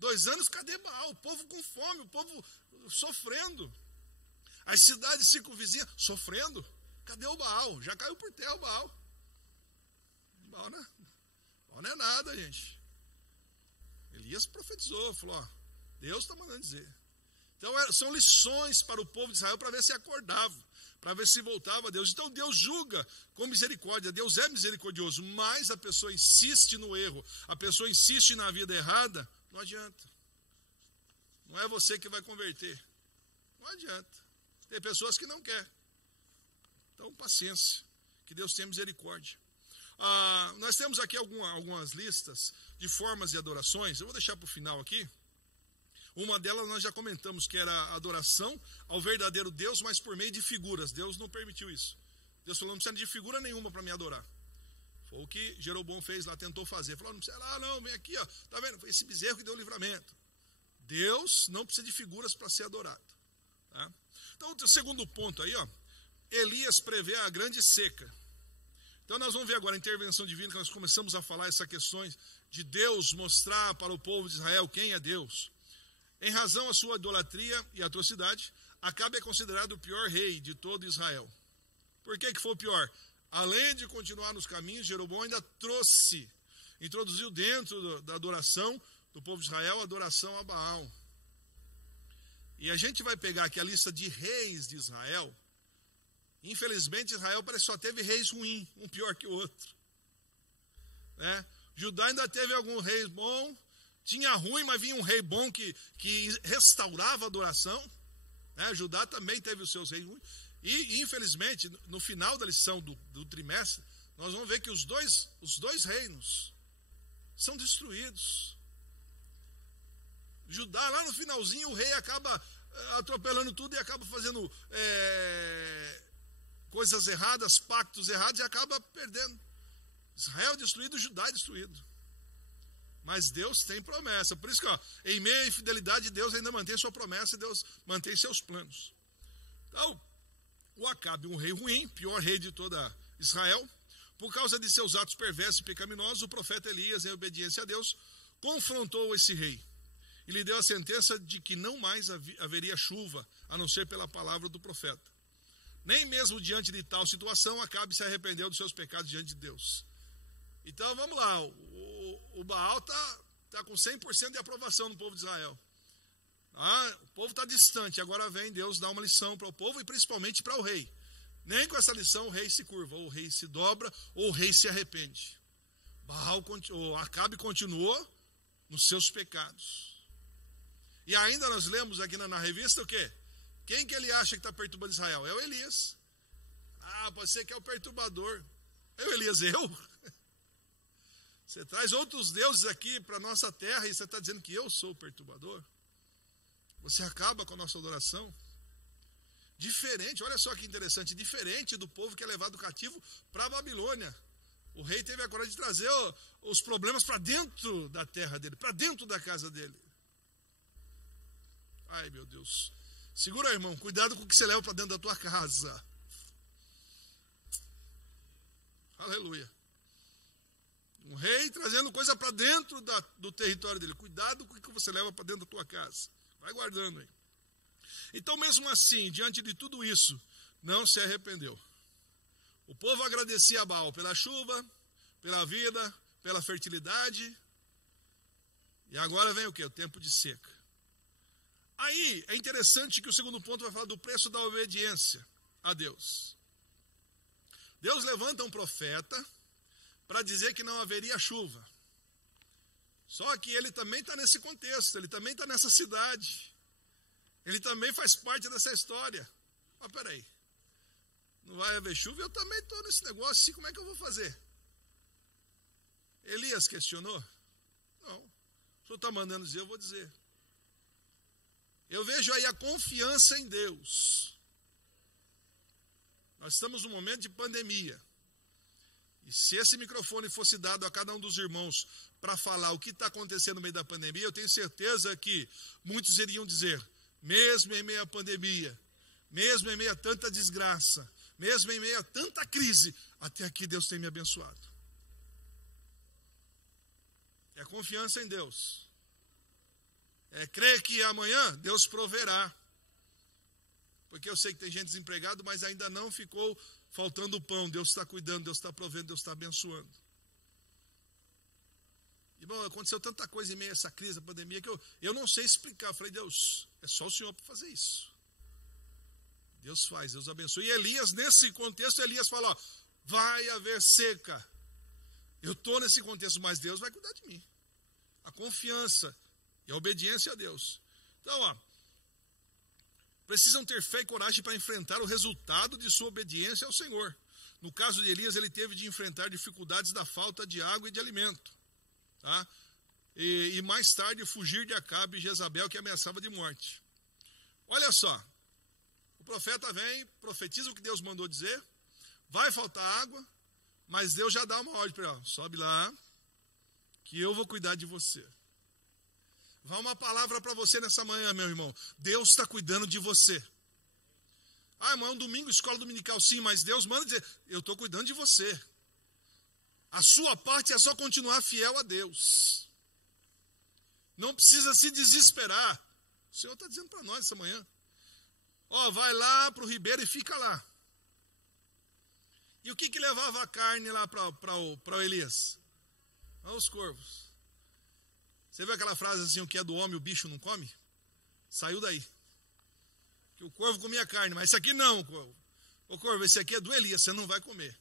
2 anos, cadê Baal? O povo com fome, o povo sofrendo. As cidades circunvizinhas sofrendo. Cadê o Baal? Já caiu por terra o Baal. Baal não é nada, gente. Elias profetizou, falou, Deus está mandando dizer. Então são lições para o povo de Israel para ver se acordava, para ver se voltava a Deus. Então Deus julga com misericórdia, Deus é misericordioso, mas a pessoa insiste no erro, a pessoa insiste na vida errada, não adianta. Não é você que vai converter. Não adianta. Tem pessoas que não querem. Então, paciência. Que Deus tenha misericórdia. Nós temos aqui algumas listas de formas de adorações. Eu vou deixar para o final aqui. Uma delas nós já comentamos, que era a adoração ao verdadeiro Deus, mas por meio de figuras. Deus não permitiu isso. Deus falou, não precisa de figura nenhuma para me adorar. Foi o que Jeroboão fez lá, tentou fazer. Falou, não precisa lá, não, vem aqui, ó. Tá vendo? Foi esse bezerro que deu o livramento. Deus não precisa de figuras para ser adorado. Tá? Então, o segundo ponto aí, ó. Elias prevê a grande seca. Então nós vamos ver agora a intervenção divina, que nós começamos a falar essas questões de Deus mostrar para o povo de Israel quem é Deus. Em razão à sua idolatria e atrocidade, Acabe é considerado o pior rei de todo Israel. Por que foi o pior? Além de continuar nos caminhos, Jeroboão ainda introduziu dentro da adoração do povo de Israel a adoração a Baal. E a gente vai pegar aqui a lista de reis de Israel. Infelizmente, Israel parece que só teve reis ruins, um pior que o outro. Né? Judá ainda teve algum rei bom, tinha ruim, mas vinha um rei bom que restaurava a adoração. Né? Judá também teve os seus reis ruins. E, infelizmente, no final da lição do trimestre, nós vamos ver que os dois reinos são destruídos. Judá, lá no finalzinho, o rei acaba atropelando tudo e acaba fazendo coisas erradas, pactos errados, e acaba perdendo. Israel destruído, Judá destruído. Mas Deus tem promessa. Por isso que, em meio à infidelidade, Deus ainda mantém sua promessa, e Deus mantém seus planos. Então, o Acabe, um rei ruim, pior rei de toda Israel, por causa de seus atos perversos e pecaminosos, o profeta Elias, em obediência a Deus, confrontou esse rei e lhe deu a sentença de que não mais haveria chuva, a não ser pela palavra do profeta. Nem mesmo diante de tal situação, Acabe se arrependeu dos seus pecados diante de Deus. Então, vamos lá, o Baal está com 100% de aprovação no povo de Israel. O povo está distante, agora vem Deus dar uma lição para o povo e principalmente para o rei. Nem com essa lição o rei se curva, ou o rei se dobra, ou o rei se arrepende. Acabe continuou nos seus pecados. E ainda nós lemos aqui na revista o quê? Quem que ele acha que está perturbando Israel? É o Elias. Pode ser que é o perturbador. É o Elias, Você traz outros deuses aqui para a nossa terra e você está dizendo que eu sou o perturbador? Você acaba com a nossa adoração? Diferente, olha só que interessante, diferente do povo que é levado cativo para a Babilônia. O rei teve a coragem de trazer os problemas para dentro da terra dele, para dentro da casa dele. Ai, meu Deus. Segura aí, irmão, cuidado com o que você leva para dentro da tua casa. Aleluia. Um rei trazendo coisa para dentro do território dele. Cuidado com o que você leva para dentro da tua casa. Vai guardando aí. Então, mesmo assim, diante de tudo isso, não se arrependeu. O povo agradecia a Baal pela chuva, pela vida, pela fertilidade. E agora vem o quê? O tempo de seca. Aí, é interessante que o segundo ponto vai falar do preço da obediência a Deus. Deus levanta um profeta para dizer que não haveria chuva. Só que ele também está nesse contexto, ele também está nessa cidade. Ele também faz parte dessa história. Mas peraí, não vai haver chuva? Eu também estou nesse negócio, assim, como é que eu vou fazer? Elias questionou? Não. O senhor está mandando dizer, eu vou dizer. Eu vejo aí a confiança em Deus. Nós estamos num momento de pandemia. E se esse microfone fosse dado a cada um dos irmãos para falar o que está acontecendo no meio da pandemia, eu tenho certeza que muitos iriam dizer, mesmo em meio à pandemia, mesmo em meio a tanta desgraça, mesmo em meio a tanta crise, até aqui Deus tem me abençoado. É confiança em Deus. É crer que amanhã Deus proverá. Porque eu sei que tem gente desempregada, mas ainda não ficou faltando pão. Deus está cuidando, Deus está provendo, Deus está abençoando. E bom, aconteceu tanta coisa em meio a essa crise, a pandemia, que eu não sei explicar. Eu falei, Deus, é só o Senhor para fazer isso. Deus faz, Deus abençoa. E Elias, nesse contexto, Elias fala, ó, vai haver seca. Eu estou nesse contexto, mas Deus vai cuidar de mim. A confiança e a obediência a Deus. Então, precisam ter fé e coragem para enfrentar o resultado de sua obediência ao Senhor. No caso de Elias, ele teve de enfrentar dificuldades da falta de água e de alimento. Tá? E mais tarde fugir de Acabe e Jezabel, que ameaçava de morte. Olha só, o profeta vem, profetiza o que Deus mandou dizer, vai faltar água, mas Deus já dá uma ordem para ele, sobe lá, que eu vou cuidar de você. Vai uma palavra para você nessa manhã, meu irmão, Deus está cuidando de você. Irmão, é um domingo, escola dominical, sim, mas Deus manda dizer, eu estou cuidando de você. A sua parte é só continuar fiel a Deus. Não precisa se desesperar. O Senhor está dizendo para nós essa manhã. Vai lá para o ribeiro e fica lá. E o que levava a carne lá para Elias? Os corvos. Você viu aquela frase assim, o que é do homem o bicho não come? Saiu daí. Que o corvo comia carne, mas esse aqui não, corvo. Ô corvo, esse aqui é do Elias, você não vai comer.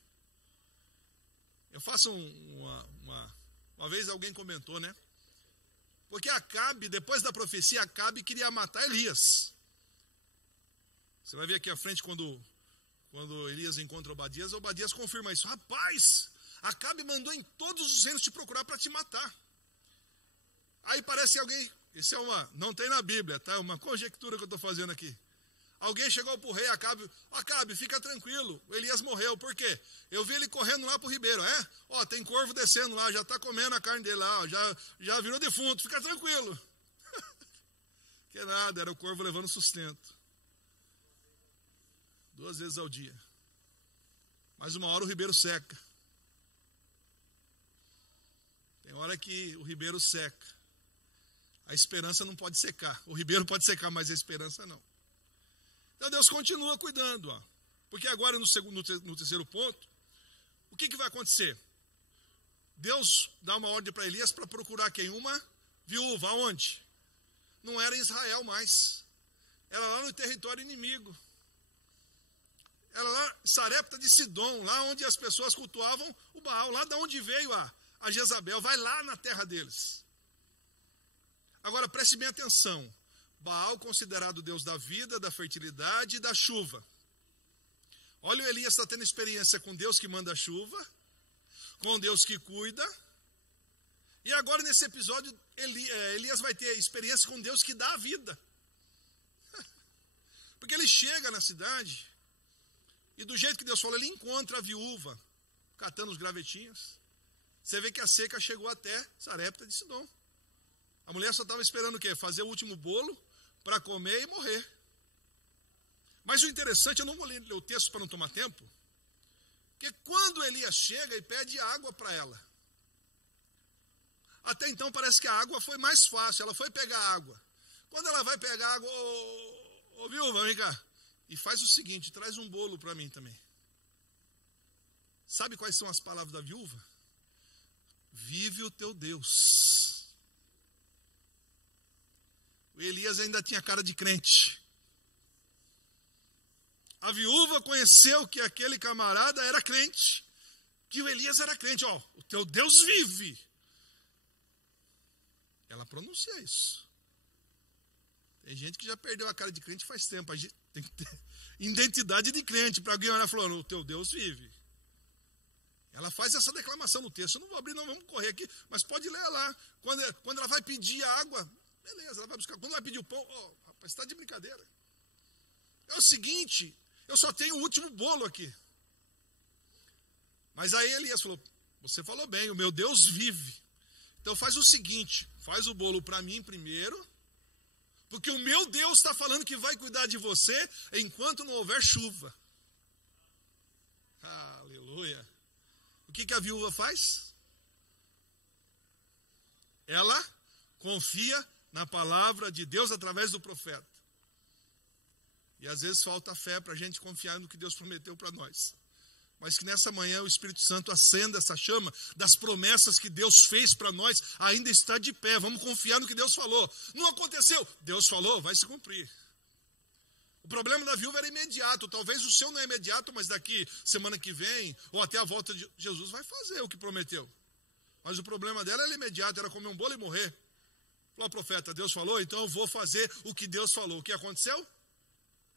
Eu faço uma vez alguém comentou, né? Porque Acabe, depois da profecia, Acabe queria matar Elias. Você vai ver aqui à frente quando Elias encontra Obadias confirma isso. Rapaz, Acabe mandou em todos os reinos te procurar para te matar. Aí parece alguém, isso não tem na Bíblia, tá? É uma conjectura que eu estou fazendo aqui. Alguém chegou para o rei Acabe, fica tranquilo, o Elias morreu, por quê? Eu vi ele correndo lá para o ribeiro, tem corvo descendo lá, já está comendo a carne dele lá, já virou defunto, fica tranquilo. Que nada, era o corvo levando sustento. 2 vezes ao dia. Mas uma hora o ribeiro seca. Tem hora que o ribeiro seca. A esperança não pode secar. O ribeiro pode secar, mas a esperança não. Então Deus continua cuidando. Porque agora no terceiro ponto, o que vai acontecer? Deus dá uma ordem para Elias para procurar quem? Uma viúva. Aonde? Não era em Israel mais. Era lá no território inimigo. Era lá, Sarepta de Sidom, lá onde as pessoas cultuavam o Baal, lá de onde veio a Jezabel, vai lá na terra deles. Agora preste bem atenção, Baal considerado o Deus da vida, da fertilidade e da chuva. Olha, o Elias está tendo experiência com Deus que manda a chuva, com Deus que cuida, e agora nesse episódio Elias vai ter experiência com Deus que dá a vida. Porque ele chega na cidade, e do jeito que Deus falou, ele encontra a viúva, catando os gravetinhos. Você vê que a seca chegou até Sarepta de Sidom. A mulher só estava esperando o quê? Fazer o último bolo para comer e morrer. Mas o interessante, eu não vou ler o texto para não tomar tempo, que quando Elias chega e pede água para ela, até então parece que a água foi mais fácil, ela foi pegar água. Quando ela vai pegar água, ô viúva, vem cá, e faz o seguinte, traz um bolo para mim também. Sabe quais são as palavras da viúva? Vive o teu Deus. O Elias ainda tinha cara de crente. A viúva conheceu que aquele camarada era crente, que o Elias era crente. O teu Deus vive. Ela pronuncia isso. Tem gente que já perdeu a cara de crente faz tempo. A gente tem que ter identidade de crente para alguém olhar falando, o teu Deus vive. Ela faz essa declamação no texto. Eu não vou abrir, não, vamos correr aqui, mas pode ler lá. Quando ela vai pedir água, beleza, ela vai buscar. Quando vai pedir o pão, rapaz, está de brincadeira. É o seguinte, eu só tenho o último bolo aqui. Mas aí Elias falou, você falou bem, o meu Deus vive. Então faz o seguinte, faz o bolo para mim primeiro, porque o meu Deus está falando que vai cuidar de você enquanto não houver chuva. Aleluia. O que a viúva faz? Ela confia na palavra de Deus através do profeta. E às vezes falta fé para a gente confiar no que Deus prometeu para nós. Mas que nessa manhã o Espírito Santo acenda essa chama das promessas que Deus fez para nós, ainda está de pé. Vamos confiar no que Deus falou. Não aconteceu. Deus falou, vai se cumprir. O problema da viúva era imediato. Talvez o seu não é imediato, mas daqui semana que vem, ou até a volta de Jesus, vai fazer o que prometeu. Mas o problema dela era imediato, era comer um bolo e morrer. Falou, profeta, Deus falou, então eu vou fazer o que Deus falou. O que aconteceu?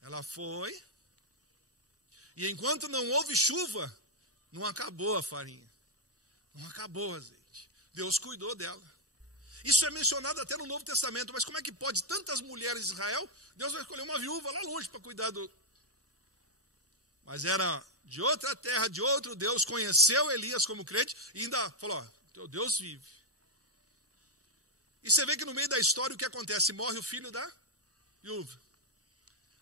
Ela foi. E enquanto não houve chuva, não acabou a farinha. Não acabou o azeite. Deus cuidou dela. Isso é mencionado até no Novo Testamento. Mas como é que pode tantas mulheres de Israel? Deus vai escolher uma viúva lá longe para cuidar do... Mas era de outra terra, de outro Deus. Conheceu Elias como crente e ainda falou, ó, teu Deus vive. E você vê que no meio da história o que acontece? Morre o filho da viúva.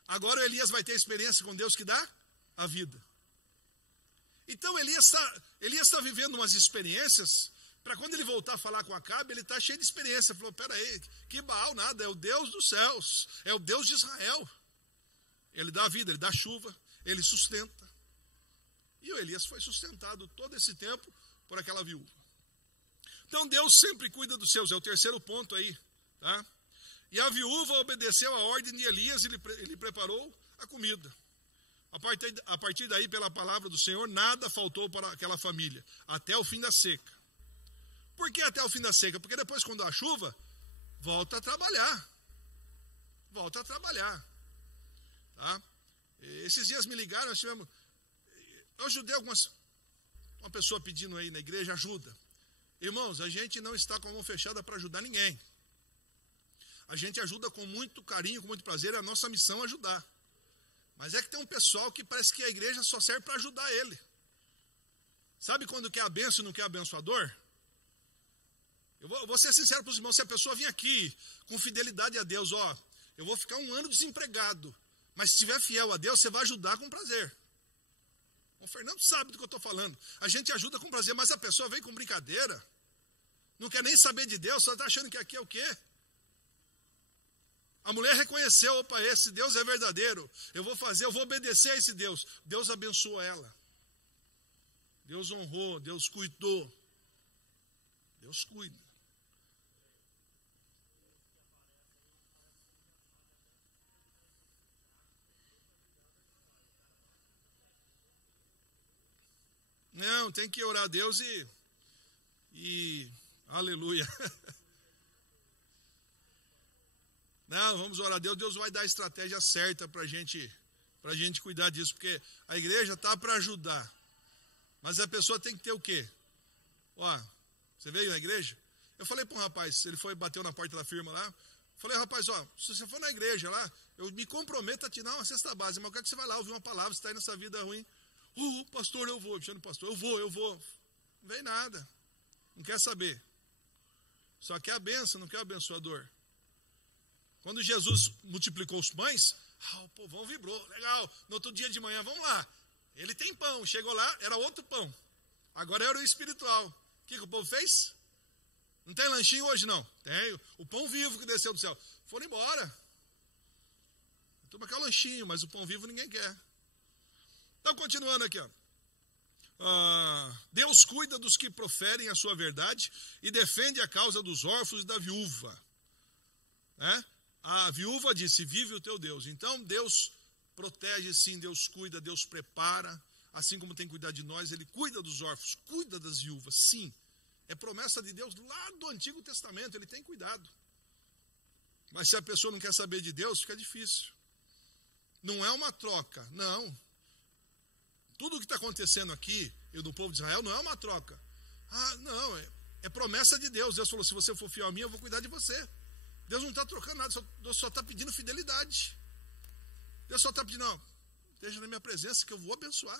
Agora o Elias vai ter experiência com Deus que dá a vida. Então Elias está vivendo umas experiências, para quando ele voltar a falar com Acabe, ele está cheio de experiência. Falou, peraí, que Baal nada, é o Deus dos céus, é o Deus de Israel. Ele dá a vida, ele dá chuva, ele sustenta. E o Elias foi sustentado todo esse tempo por aquela viúva. Então Deus sempre cuida dos seus, é o terceiro ponto aí, tá? E a viúva obedeceu a ordem de Elias, ele preparou a comida. A partir daí, pela palavra do Senhor, nada faltou para aquela família, até o fim da seca. Por que até o fim da seca? Porque depois, quando há chuva, volta a trabalhar. Volta a trabalhar. Tá? Esses dias me ligaram, eu ajudei uma pessoa pedindo aí na igreja ajuda. Irmãos, a gente não está com a mão fechada para ajudar ninguém. A gente ajuda com muito carinho, com muito prazer, é a nossa missão ajudar. Mas é que tem um pessoal que parece que a igreja só serve para ajudar ele. Sabe quando quer a bênção e não quer abençoador? Eu vou ser sincero para os irmãos, se a pessoa vir aqui com fidelidade a Deus, ó, eu vou ficar 1 ano desempregado, mas se estiver fiel a Deus, você vai ajudar com prazer. O Fernando sabe do que eu estou falando. A gente ajuda com prazer, mas a pessoa vem com brincadeira, não quer nem saber de Deus, só está achando que aqui é o quê? A mulher reconheceu, opa, esse Deus é verdadeiro, eu vou obedecer a esse Deus. Deus abençoou ela. Deus honrou, Deus cuidou. Deus cuida. Não, tem que orar a Deus e aleluia. Não, vamos orar a Deus, Deus vai dar a estratégia certa para a gente cuidar disso, porque a igreja está para ajudar, mas a pessoa tem que ter o quê? Ó, você veio na igreja? Eu falei para um rapaz, ele bateu na porta da firma lá, falei, rapaz, ó, se você for na igreja lá, eu me comprometo a te dar uma cesta básica, mas eu quero que você vá lá ouvir uma palavra, você está aí nessa vida ruim. Pastor, eu vou, pastor, eu vou. Não vem nada, não quer saber, só quer a bênção, não quer o abençoador. Quando Jesus multiplicou os pães, o povão vibrou, legal, no outro dia de manhã, vamos lá, ele tem pão, chegou lá, era outro pão, agora era o espiritual. O que o povo fez? Não tem lanchinho hoje não? Tem, o pão vivo que desceu do céu. Foram embora. Toma aqui o lanchinho, mas o pão vivo ninguém quer. Então, continuando aqui, ó. Deus cuida dos que proferem a sua verdade e defende a causa dos órfãos e da viúva. Né? A viúva disse, vive o teu Deus. Então, Deus protege sim, Deus cuida, Deus prepara. Assim como tem cuidado de nós, Ele cuida dos órfãos, cuida das viúvas, sim. É promessa de Deus lá do Antigo Testamento, Ele tem cuidado. Mas se a pessoa não quer saber de Deus, fica difícil. Não é uma troca, não. Tudo o que está acontecendo aqui, e do povo de Israel, não é uma troca. Não, é promessa de Deus. Deus falou, se você for fiel a mim, eu vou cuidar de você. Deus não está trocando nada, Deus só está pedindo fidelidade. Deus só está pedindo, esteja na minha presença que eu vou abençoar.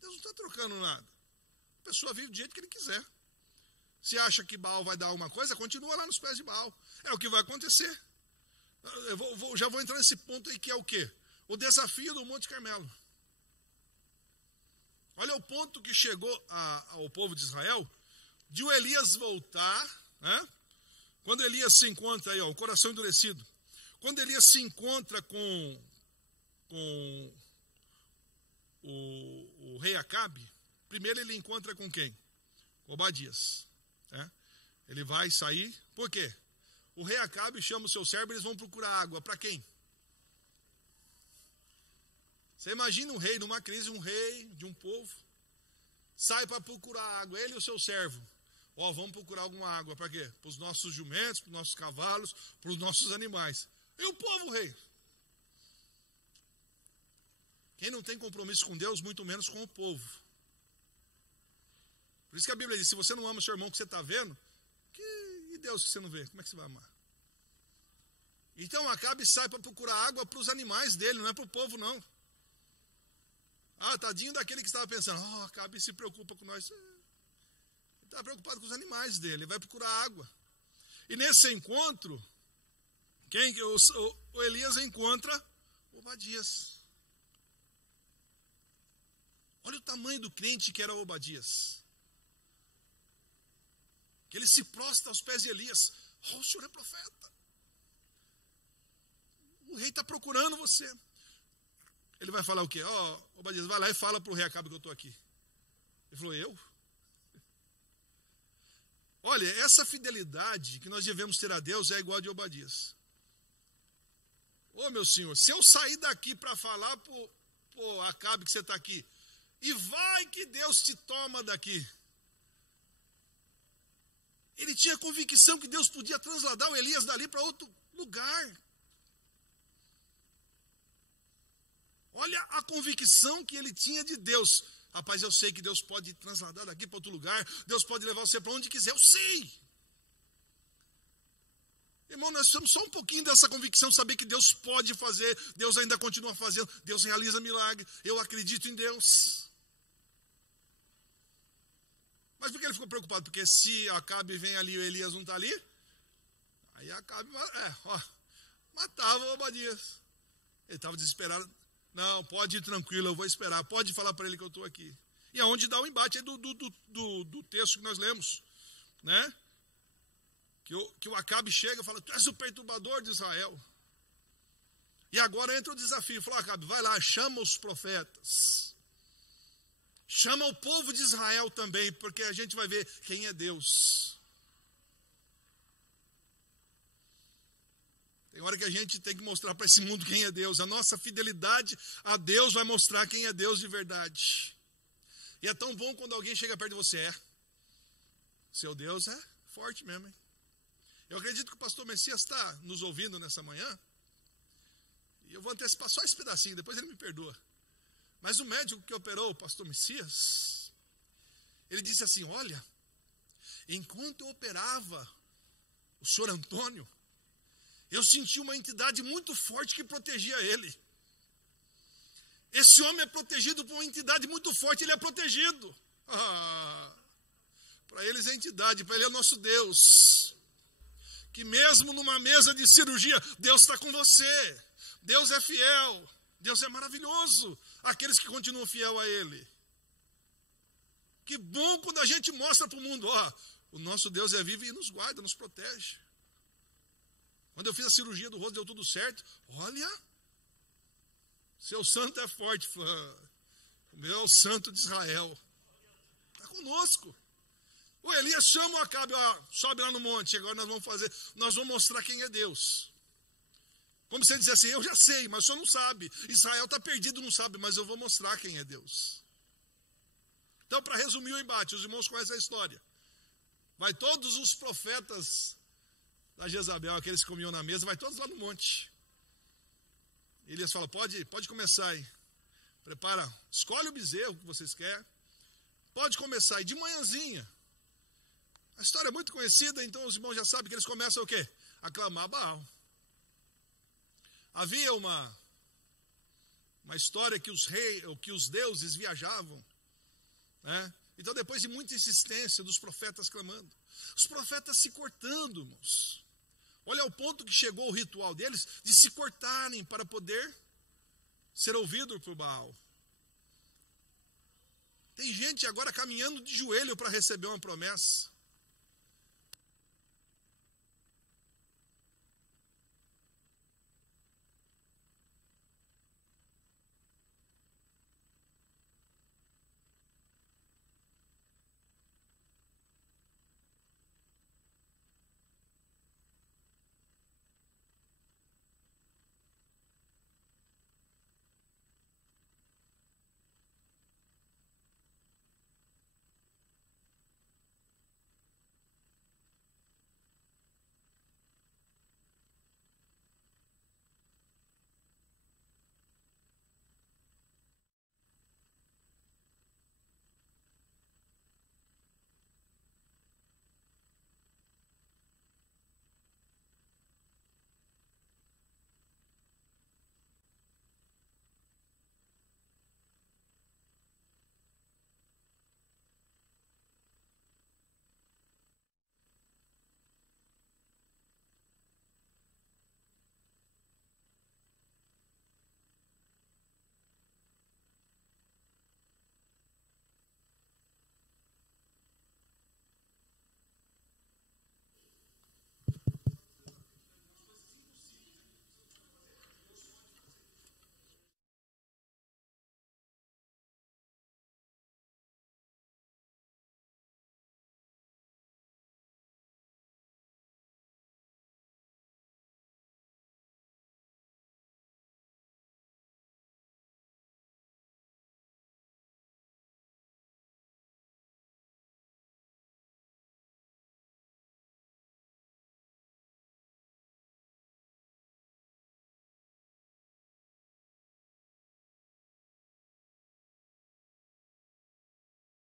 Deus não está trocando nada. A pessoa vive do jeito que ele quiser. Se acha que Baal vai dar alguma coisa, continua lá nos pés de Baal. É o que vai acontecer. Já vou entrar nesse ponto aí que é o quê? O desafio do Monte Carmelo. Olha o ponto que chegou ao povo de Israel, de o Elias voltar, né? Quando Elias se encontra aí, o coração endurecido. Quando Elias se encontra com o rei Acabe, primeiro ele encontra com quem? Obadias. Né? Ele vai sair, por quê? O rei Acabe chama o seu servo e eles vão procurar água. Para quem? Você imagina um rei, numa crise, um rei de um povo, sai para procurar água, ele e o seu servo. Ó, vamos procurar alguma água, para quê? Para os nossos jumentos, para os nossos cavalos, para os nossos animais. E o povo, rei? Quem não tem compromisso com Deus, muito menos com o povo. Por isso que a Bíblia diz, se você não ama o seu irmão que você está vendo, e Deus que você não vê, como é que você vai amar? Então Acabe sai para procurar água para os animais dele, não é para o povo não. Ah, tadinho daquele que estava pensando, Acabe se preocupa com nós. Ele está preocupado com os animais dele, ele vai procurar água. E nesse encontro, o Elias encontra Obadias. Olha o tamanho do crente que era Obadias. Que ele se prostra aos pés de Elias. O senhor é profeta. O rei está procurando você. Ele vai falar o quê? Obadias, vai lá e fala para o rei Acabe que eu estou aqui. Ele falou, eu? Olha, essa fidelidade que nós devemos ter a Deus é igual a de Obadias. Meu senhor, se eu sair daqui para falar para o Acabe que você está aqui, e vai que Deus te toma daqui. Ele tinha convicção que Deus podia trasladar o Elias dali para outro lugar. Olha a convicção que ele tinha de Deus. Rapaz, eu sei que Deus pode trasladar daqui para outro lugar. Deus pode levar você para onde quiser, eu sei. Irmão, nós precisamos só um pouquinho dessa convicção, saber que Deus pode fazer, Deus ainda continua fazendo, Deus realiza milagre, eu acredito em Deus. Mas por que ele ficou preocupado? Porque se Acabe vem ali e o Elias não está ali, aí Acabe matava o Obadias. Ele estava desesperado. Não, pode ir tranquilo, eu vou esperar. Pode falar para ele que eu estou aqui. E aonde dá o embate do texto que nós lemos. Né? Que o Acabe chega e fala, tu és o perturbador de Israel. E agora entra o desafio. Falou, Acabe, vai lá, chama os profetas. Chama o povo de Israel também, porque a gente vai ver quem é Deus. Tem hora que a gente tem que mostrar para esse mundo quem é Deus. A nossa fidelidade a Deus vai mostrar quem é Deus de verdade. E é tão bom quando alguém chega perto de você. Seu Deus é forte mesmo, hein? Eu acredito que o pastor Messias está nos ouvindo nessa manhã. E eu vou antecipar só esse pedacinho, depois ele me perdoa. Mas o médico que operou o pastor Messias, ele disse assim, olha, enquanto eu operava o senhor Antônio, eu senti uma entidade muito forte que protegia ele. Esse homem é protegido por uma entidade muito forte, ele é protegido. Para eles é entidade, para ele é nosso Deus. Que mesmo numa mesa de cirurgia, Deus está com você. Deus é fiel, Deus é maravilhoso. Aqueles que continuam fiel a Ele. Que bom quando a gente mostra para o mundo, o nosso Deus é vivo e nos guarda, nos protege. Quando eu fiz a cirurgia do rosto, deu tudo certo. Olha, seu santo é forte, o meu é o santo de Israel. Está conosco. O Elias chama o Acabe, sobe lá no monte, agora nós vamos mostrar quem é Deus. Como se ele dissesse assim, eu já sei, mas o senhor não sabe. Israel está perdido, não sabe, mas eu vou mostrar quem é Deus. Então, para resumir o embate, os irmãos conhecem a história. Vai todos os profetas da Jezabel, aqueles que comiam na mesa, vai todos lá no monte. Elias fala, pode começar aí. Prepara, escolhe o bezerro que vocês querem. Pode começar aí, de manhãzinha. A história é muito conhecida, então os irmãos já sabem que eles começam o quê? A clamar Baal. Havia uma história que os deuses viajavam, né? Então, depois de muita insistência dos profetas clamando, os profetas se cortando, irmãos. Olha ao ponto que chegou o ritual deles de se cortarem para poder ser ouvido por Baal. Tem gente agora caminhando de joelho para receber uma promessa.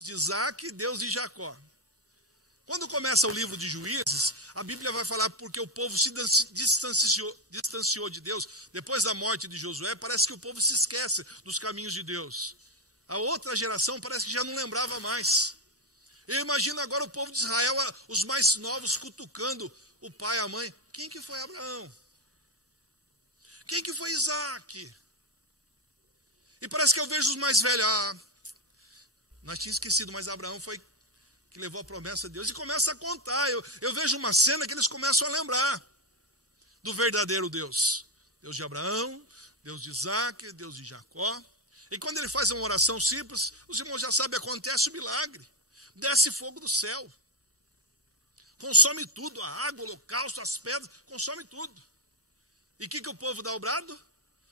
de Isaac, Deus de Jacó. Quando começa o livro de Juízes, a Bíblia vai falar porque o povo se distanciou de Deus. Depois da morte de Josué, parece que o povo se esquece dos caminhos de Deus. A outra geração parece que já não lembrava mais. Eu imagino agora o povo de Israel, os mais novos, cutucando o pai e a mãe. Quem que foi Abraão? Quem que foi Isaac? E parece que eu vejo os mais velhos. Nós tínhamos esquecido, mas Abraão foi que levou a promessa de Deus. E começa a contar. Eu vejo uma cena que eles começam a lembrar do verdadeiro Deus. Deus de Abraão, Deus de Isaac, Deus de Jacó. E quando ele faz uma oração simples, os irmãos já sabem, acontece o milagre. Desce fogo do céu. Consome tudo, a água, o holocausto, as pedras, consome tudo. E o que o povo dá o brado?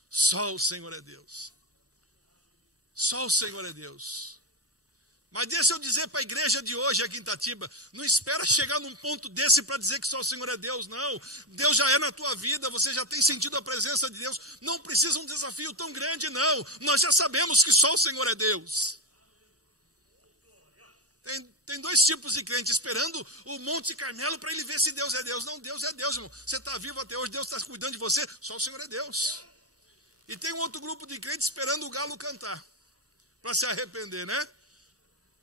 Só o Senhor é Deus. Só o Senhor é Deus. Mas deixa eu dizer para a igreja de hoje aqui em Itatiba, não espera chegar num ponto desse para dizer que só o Senhor é Deus, não. Deus já é na tua vida, você já tem sentido a presença de Deus. Não precisa um desafio tão grande, não. Nós já sabemos que só o Senhor é Deus. Tem dois tipos de crente, esperando o Monte Carmelo para ele ver se Deus é Deus. Não, Deus é Deus, irmão. Você está vivo até hoje, Deus está cuidando de você, só o Senhor é Deus. E tem um outro grupo de crentes esperando o galo cantar, para se arrepender, né?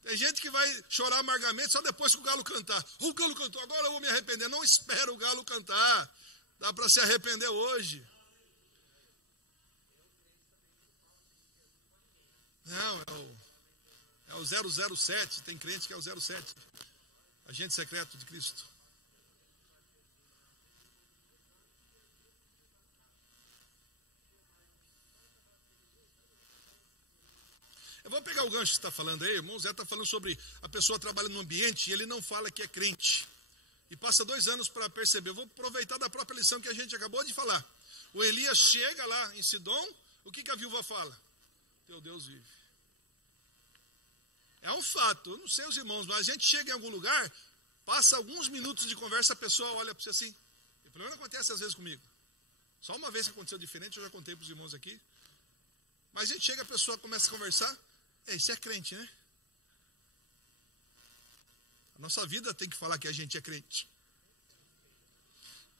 Tem gente que vai chorar amargamente só depois que o galo cantar. O galo cantou, agora eu vou me arrepender. Não espera o galo cantar. Dá para se arrepender hoje. Não, é o 007. Tem crente que é o 07. Agente secreto de Cristo. Eu vou pegar o gancho que você está falando aí, irmão. Zé está falando sobre a pessoa trabalha no ambiente e ele não fala que é crente. E passa 2 anos para perceber. Eu vou aproveitar da própria lição que a gente acabou de falar. O Elias chega lá em Sidom, o que a viúva fala? Teu Deus vive. É um fato, eu não sei os irmãos, mas a gente chega em algum lugar, passa alguns minutos de conversa, a pessoa olha para você assim. E pelo menos acontece às vezes comigo. Só uma vez que aconteceu diferente, eu já contei para os irmãos aqui. Mas a gente chega, a pessoa começa a conversar. Isso é crente, né? A nossa vida tem que falar que a gente é crente.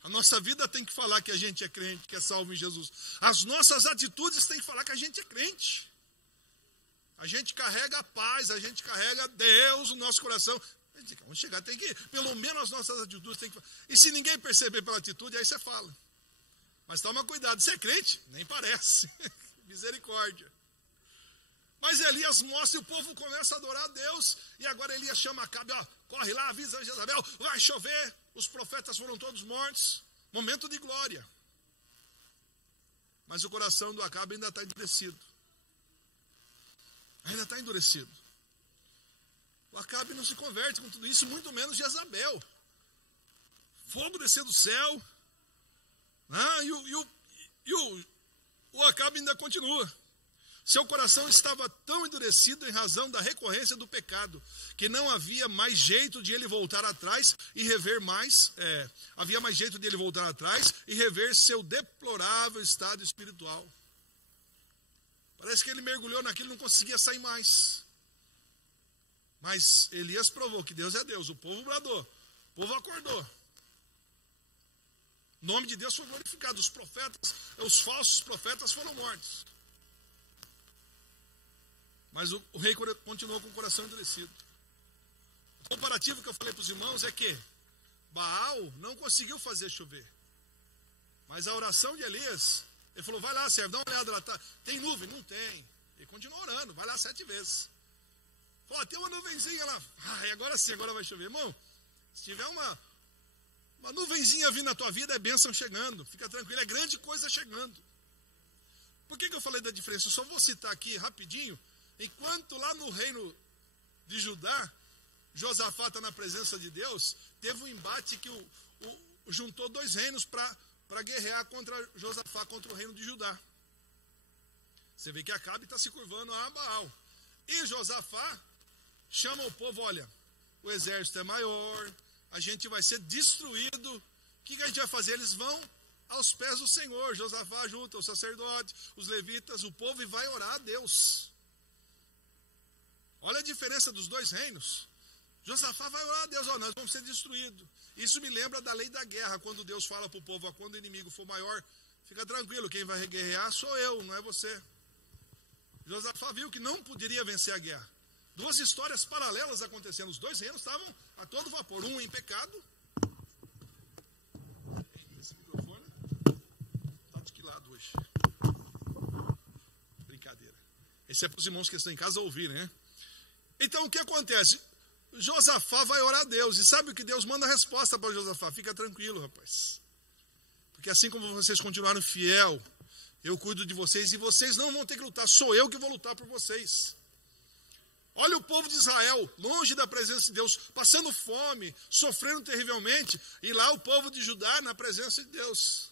A nossa vida tem que falar que a gente é crente, que é salvo em Jesus. As nossas atitudes têm que falar que a gente é crente. A gente carrega a paz, a gente carrega Deus no nosso coração. Vamos chegar, tem que, pelo menos as nossas atitudes tem que falar. E se ninguém perceber pela atitude, aí você fala. Mas toma cuidado, você é crente? Nem parece. Misericórdia. Mas Elias mostra e o povo começa a adorar a Deus. E agora Elias chama Acabe, corre lá, avisa Jezabel, vai chover. Os profetas foram todos mortos. Momento de glória. Mas o coração do Acabe ainda está endurecido. Ainda está endurecido. O Acabe não se converte com tudo isso, muito menos Jezabel. Fogo descendo do céu. O Acabe ainda continua. Seu coração estava tão endurecido em razão da recorrência do pecado, que não havia mais jeito de ele voltar atrás e rever seu deplorável estado espiritual. Parece que ele mergulhou naquilo e não conseguia sair mais. Mas Elias provou que Deus é Deus. O povo bradou, o povo acordou. O nome de Deus foi glorificado. Os profetas, os falsos profetas foram mortos. Mas o rei continuou com o coração endurecido. O comparativo que eu falei para os irmãos é que Baal não conseguiu fazer chover. Mas a oração de Elias, ele falou, vai lá, servo, dá uma olhada lá. Tem nuvem? Não tem. Ele continuou orando, vai lá 7 vezes. Falou, tem uma nuvenzinha lá. Agora sim, agora vai chover. Irmão, se tiver uma nuvenzinha vindo na tua vida, é bênção chegando. Fica tranquilo, é grande coisa chegando. Por que eu falei da diferença? Eu só vou citar aqui rapidinho. Enquanto lá no reino de Judá, Josafá está na presença de Deus, teve um embate que juntou 2 reinos para guerrear contra Josafá, contra o reino de Judá. Você vê que Acabe está se curvando a Baal. E Josafá chama o povo, olha, o exército é maior, a gente vai ser destruído. O que a gente vai fazer? Eles vão aos pés do Senhor. Josafá junta os sacerdotes, os levitas, o povo e vai orar a Deus. Olha a diferença dos dois reinos. Josafá vai orar a Deus, nós vamos ser destruídos. Isso me lembra da lei da guerra, quando Deus fala para o povo, quando o inimigo for maior, fica tranquilo, quem vai guerrear sou eu, não é você. Josafá viu que não poderia vencer a guerra. Duas histórias paralelas acontecendo, os dois reinos estavam a todo vapor, um em pecado. Esse microfone está de que lado hoje? Brincadeira. Esse é para os irmãos que estão em casa ouvir, né? Então o que acontece? Josafá vai orar a Deus, e sabe o que Deus manda a resposta para Josafá? Fica tranquilo, rapaz, porque assim como vocês continuaram fiel, eu cuido de vocês, e vocês não vão ter que lutar, sou eu que vou lutar por vocês. Olha o povo de Israel, longe da presença de Deus, passando fome, sofrendo terrivelmente, e lá o povo de Judá na presença de Deus.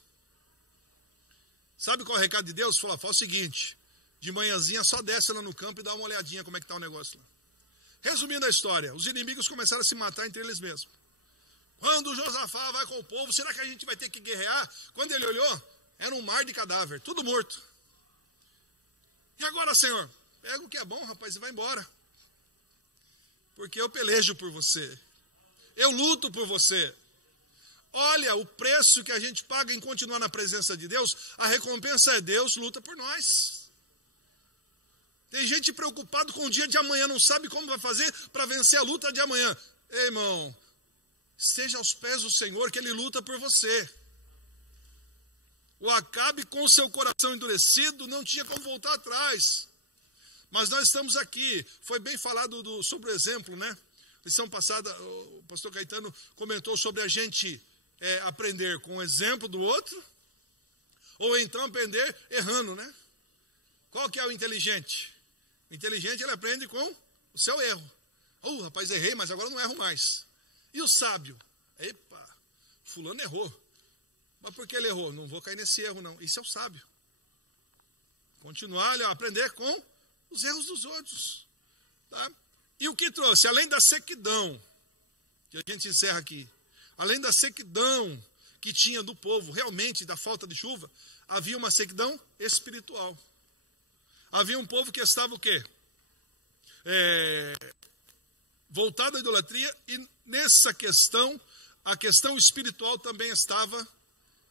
Sabe qual é o recado de Deus? Fala o seguinte, de manhãzinha só desce lá no campo e dá uma olhadinha como é que está o negócio lá. Resumindo a história, os inimigos começaram a se matar entre eles mesmos. Quando Josafá vai com o povo, será que a gente vai ter que guerrear? Quando ele olhou, era um mar de cadáver, tudo morto. E agora, Senhor? Pega o que é bom, rapaz, e vai embora. Porque eu pelejo por você. Eu luto por você. Olha, o preço que a gente paga em continuar na presença de Deus, a recompensa é Deus luta por nós. Tem gente preocupado com o dia de amanhã, não sabe como vai fazer para vencer a luta de amanhã. Ei, irmão, esteja aos pés do Senhor, que Ele luta por você. O Acabe, com o seu coração endurecido, não tinha como voltar atrás. Mas nós estamos aqui. Foi bem falado sobre o exemplo, né? Lição passada, o pastor Caetano comentou sobre a gente aprender com o exemplo do outro, ou então aprender errando, né? Qual que é o inteligente? O inteligente, ele aprende com o seu erro. Rapaz, errei, mas agora não erro mais. E o sábio? Epa, fulano errou. Mas por que ele errou? Não vou cair nesse erro, não. Isso é o sábio. Continuar, aprender com os erros dos outros. Tá? E o que trouxe? Além da sequidão, que a gente encerra aqui, além da sequidão que tinha do povo, realmente, da falta de chuva, havia uma sequidão espiritual. Havia um povo que estava o quê? Voltado à idolatria, e nessa questão, a questão espiritual também estava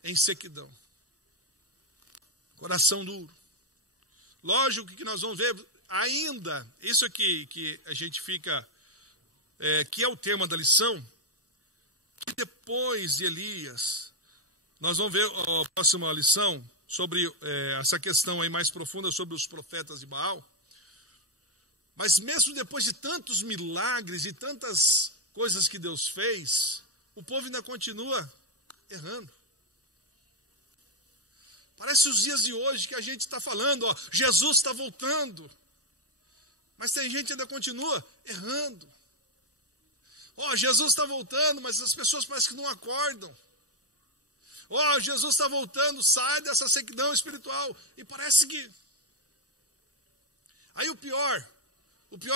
em sequidão. Coração duro. Lógico que nós vamos ver ainda, isso aqui que a gente fica, que é o tema da lição, que depois de Elias, nós vamos ver a próxima lição, sobre essa questão aí mais profunda sobre os profetas de Baal. Mas mesmo depois de tantos milagres e tantas coisas que Deus fez, o povo ainda continua errando. Parece os dias de hoje que a gente está falando, Jesus está voltando. Mas tem gente que ainda continua errando. Jesus está voltando, mas as pessoas parecem que não acordam. Jesus está voltando, sai dessa sequidão espiritual. E parece que... Aí o pior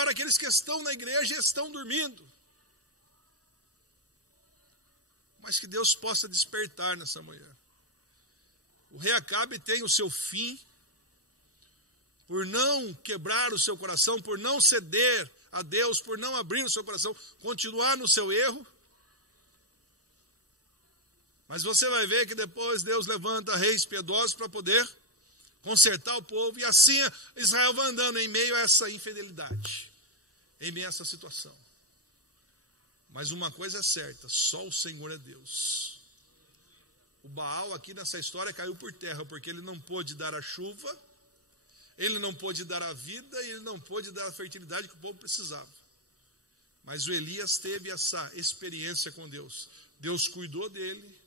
é aqueles que estão na igreja e estão dormindo. Mas que Deus possa despertar nessa manhã. O rei Acabe tem o seu fim, por não quebrar o seu coração, por não ceder a Deus, por não abrir o seu coração, continuar no seu erro. Mas você vai ver que depois Deus levanta reis piedosos para poder consertar o povo. E assim Israel vai andando em meio a essa infidelidade, em meio a essa situação. Mas uma coisa é certa, só o Senhor é Deus. O Baal aqui nessa história caiu por terra, porque ele não pôde dar a chuva, ele não pôde dar a vida, e ele não pôde dar a fertilidade que o povo precisava. Mas o Elias teve essa experiência com Deus. Deus cuidou dele,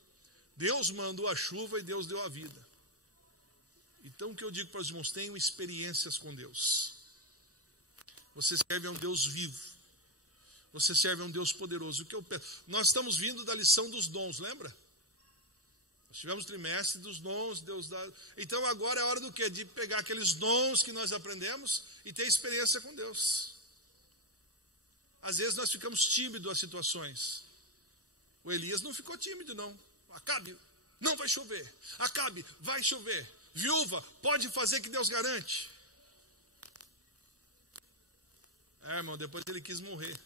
Deus mandou a chuva e Deus deu a vida. Então o que eu digo para os irmãos, tenham experiências com Deus. Você serve a um Deus vivo. Você serve a um Deus poderoso. O que eu peço? Nós estamos vindo da lição dos dons, lembra? Nós tivemos trimestre dos dons, Deus dá. Então agora é hora do quê? De pegar aqueles dons que nós aprendemos e ter experiência com Deus. Às vezes nós ficamos tímidos às situações. O Elias não ficou tímido, não. Acabe, não vai chover. Acabe, vai chover. Viúva, pode fazer que Deus garante. Irmão, depois ele quis morrer.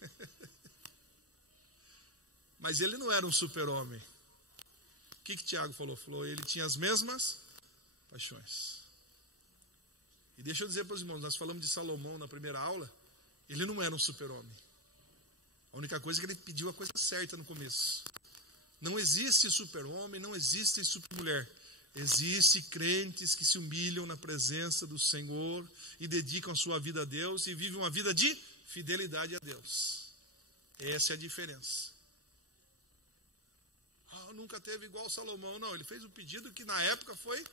Mas ele não era um super-homem. O que Tiago falou? Falou, ele tinha as mesmas paixões. E deixa eu dizer para os irmãos, nós falamos de Salomão na primeira aula, ele não era um super-homem. A única coisa é que ele pediu a coisa certa no começo. Não existe super-homem, não existe super-mulher. Existem crentes que se humilham na presença do Senhor e dedicam a sua vida a Deus e vivem uma vida de fidelidade a Deus. Essa é a diferença. Nunca teve igual Salomão. Não, ele fez um pedido que na época foi...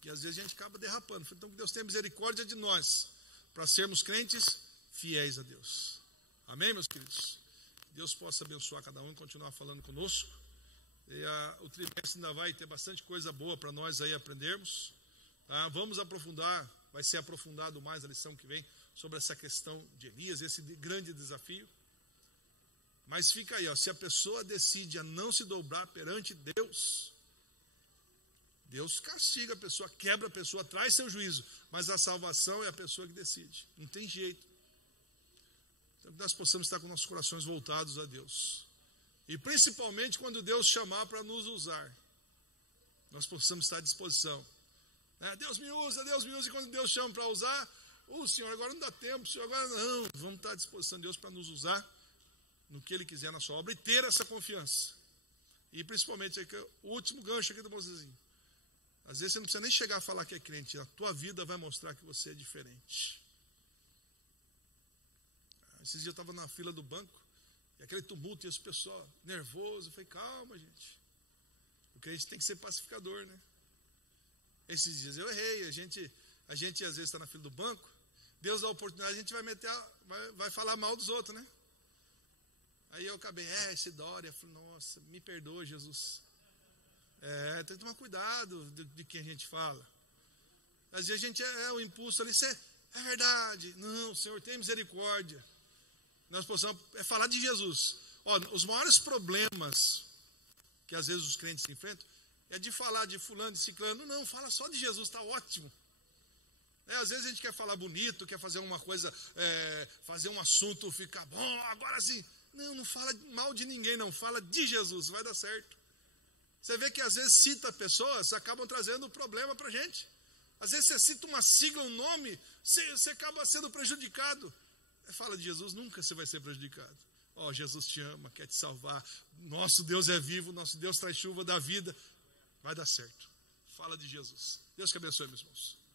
que às vezes a gente acaba derrapando. Então que Deus tenha misericórdia de nós, para sermos crentes fiéis a Deus. Amém, meus queridos? Deus possa abençoar cada um e continuar falando conosco. E o trimestre ainda vai ter bastante coisa boa para nós aí aprendermos. Vamos aprofundar, vai ser aprofundado mais a lição que vem sobre essa questão de Elias, esse grande desafio. Mas fica aí, se a pessoa decide a não se dobrar perante Deus, Deus castiga a pessoa, quebra a pessoa, traz seu juízo, mas a salvação é a pessoa que decide, não tem jeito. Então que nós possamos estar com nossos corações voltados a Deus, e principalmente quando Deus chamar para nos usar, nós possamos estar à disposição. Deus me usa, e quando Deus chama para usar, Senhor, agora não dá tempo, Senhor, agora não, vamos estar à disposição de Deus para nos usar no que Ele quiser na sua obra e ter essa confiança. E principalmente, o último gancho aqui do Mozezinho. Às vezes você não precisa nem chegar a falar que é crente, a tua vida vai mostrar que você é diferente. Esses dias eu estava na fila do banco, e aquele tumulto, e esse pessoal nervoso, eu falei, calma gente, o crente tem que ser pacificador, né? Esses dias eu errei, a gente às vezes está na fila do banco, Deus dá a oportunidade, a gente vai falar mal dos outros, né? Aí eu acabei, esse Dória, eu falei, nossa, me perdoa, Jesus. Tem que tomar cuidado de quem a gente fala. Às vezes a gente o impulso ali, é verdade, não, Senhor, tem misericórdia. Nós possamos falar de Jesus. Os maiores problemas que às vezes os crentes enfrentam é de falar de fulano, de ciclano. Não, fala só de Jesus, está ótimo. Às vezes a gente quer falar bonito, quer fazer uma coisa, fazer um assunto ficar bom, agora sim. Não fala mal de ninguém, não. Fala de Jesus, vai dar certo. Você vê que às vezes cita pessoas, acabam trazendo problema para a gente. Às vezes você cita uma sigla, um nome, você acaba sendo prejudicado. Fala de Jesus, nunca você vai ser prejudicado. Jesus te ama, quer te salvar. Nosso Deus é vivo, nosso Deus traz chuva da vida. Vai dar certo. Fala de Jesus. Deus que abençoe, meus irmãos.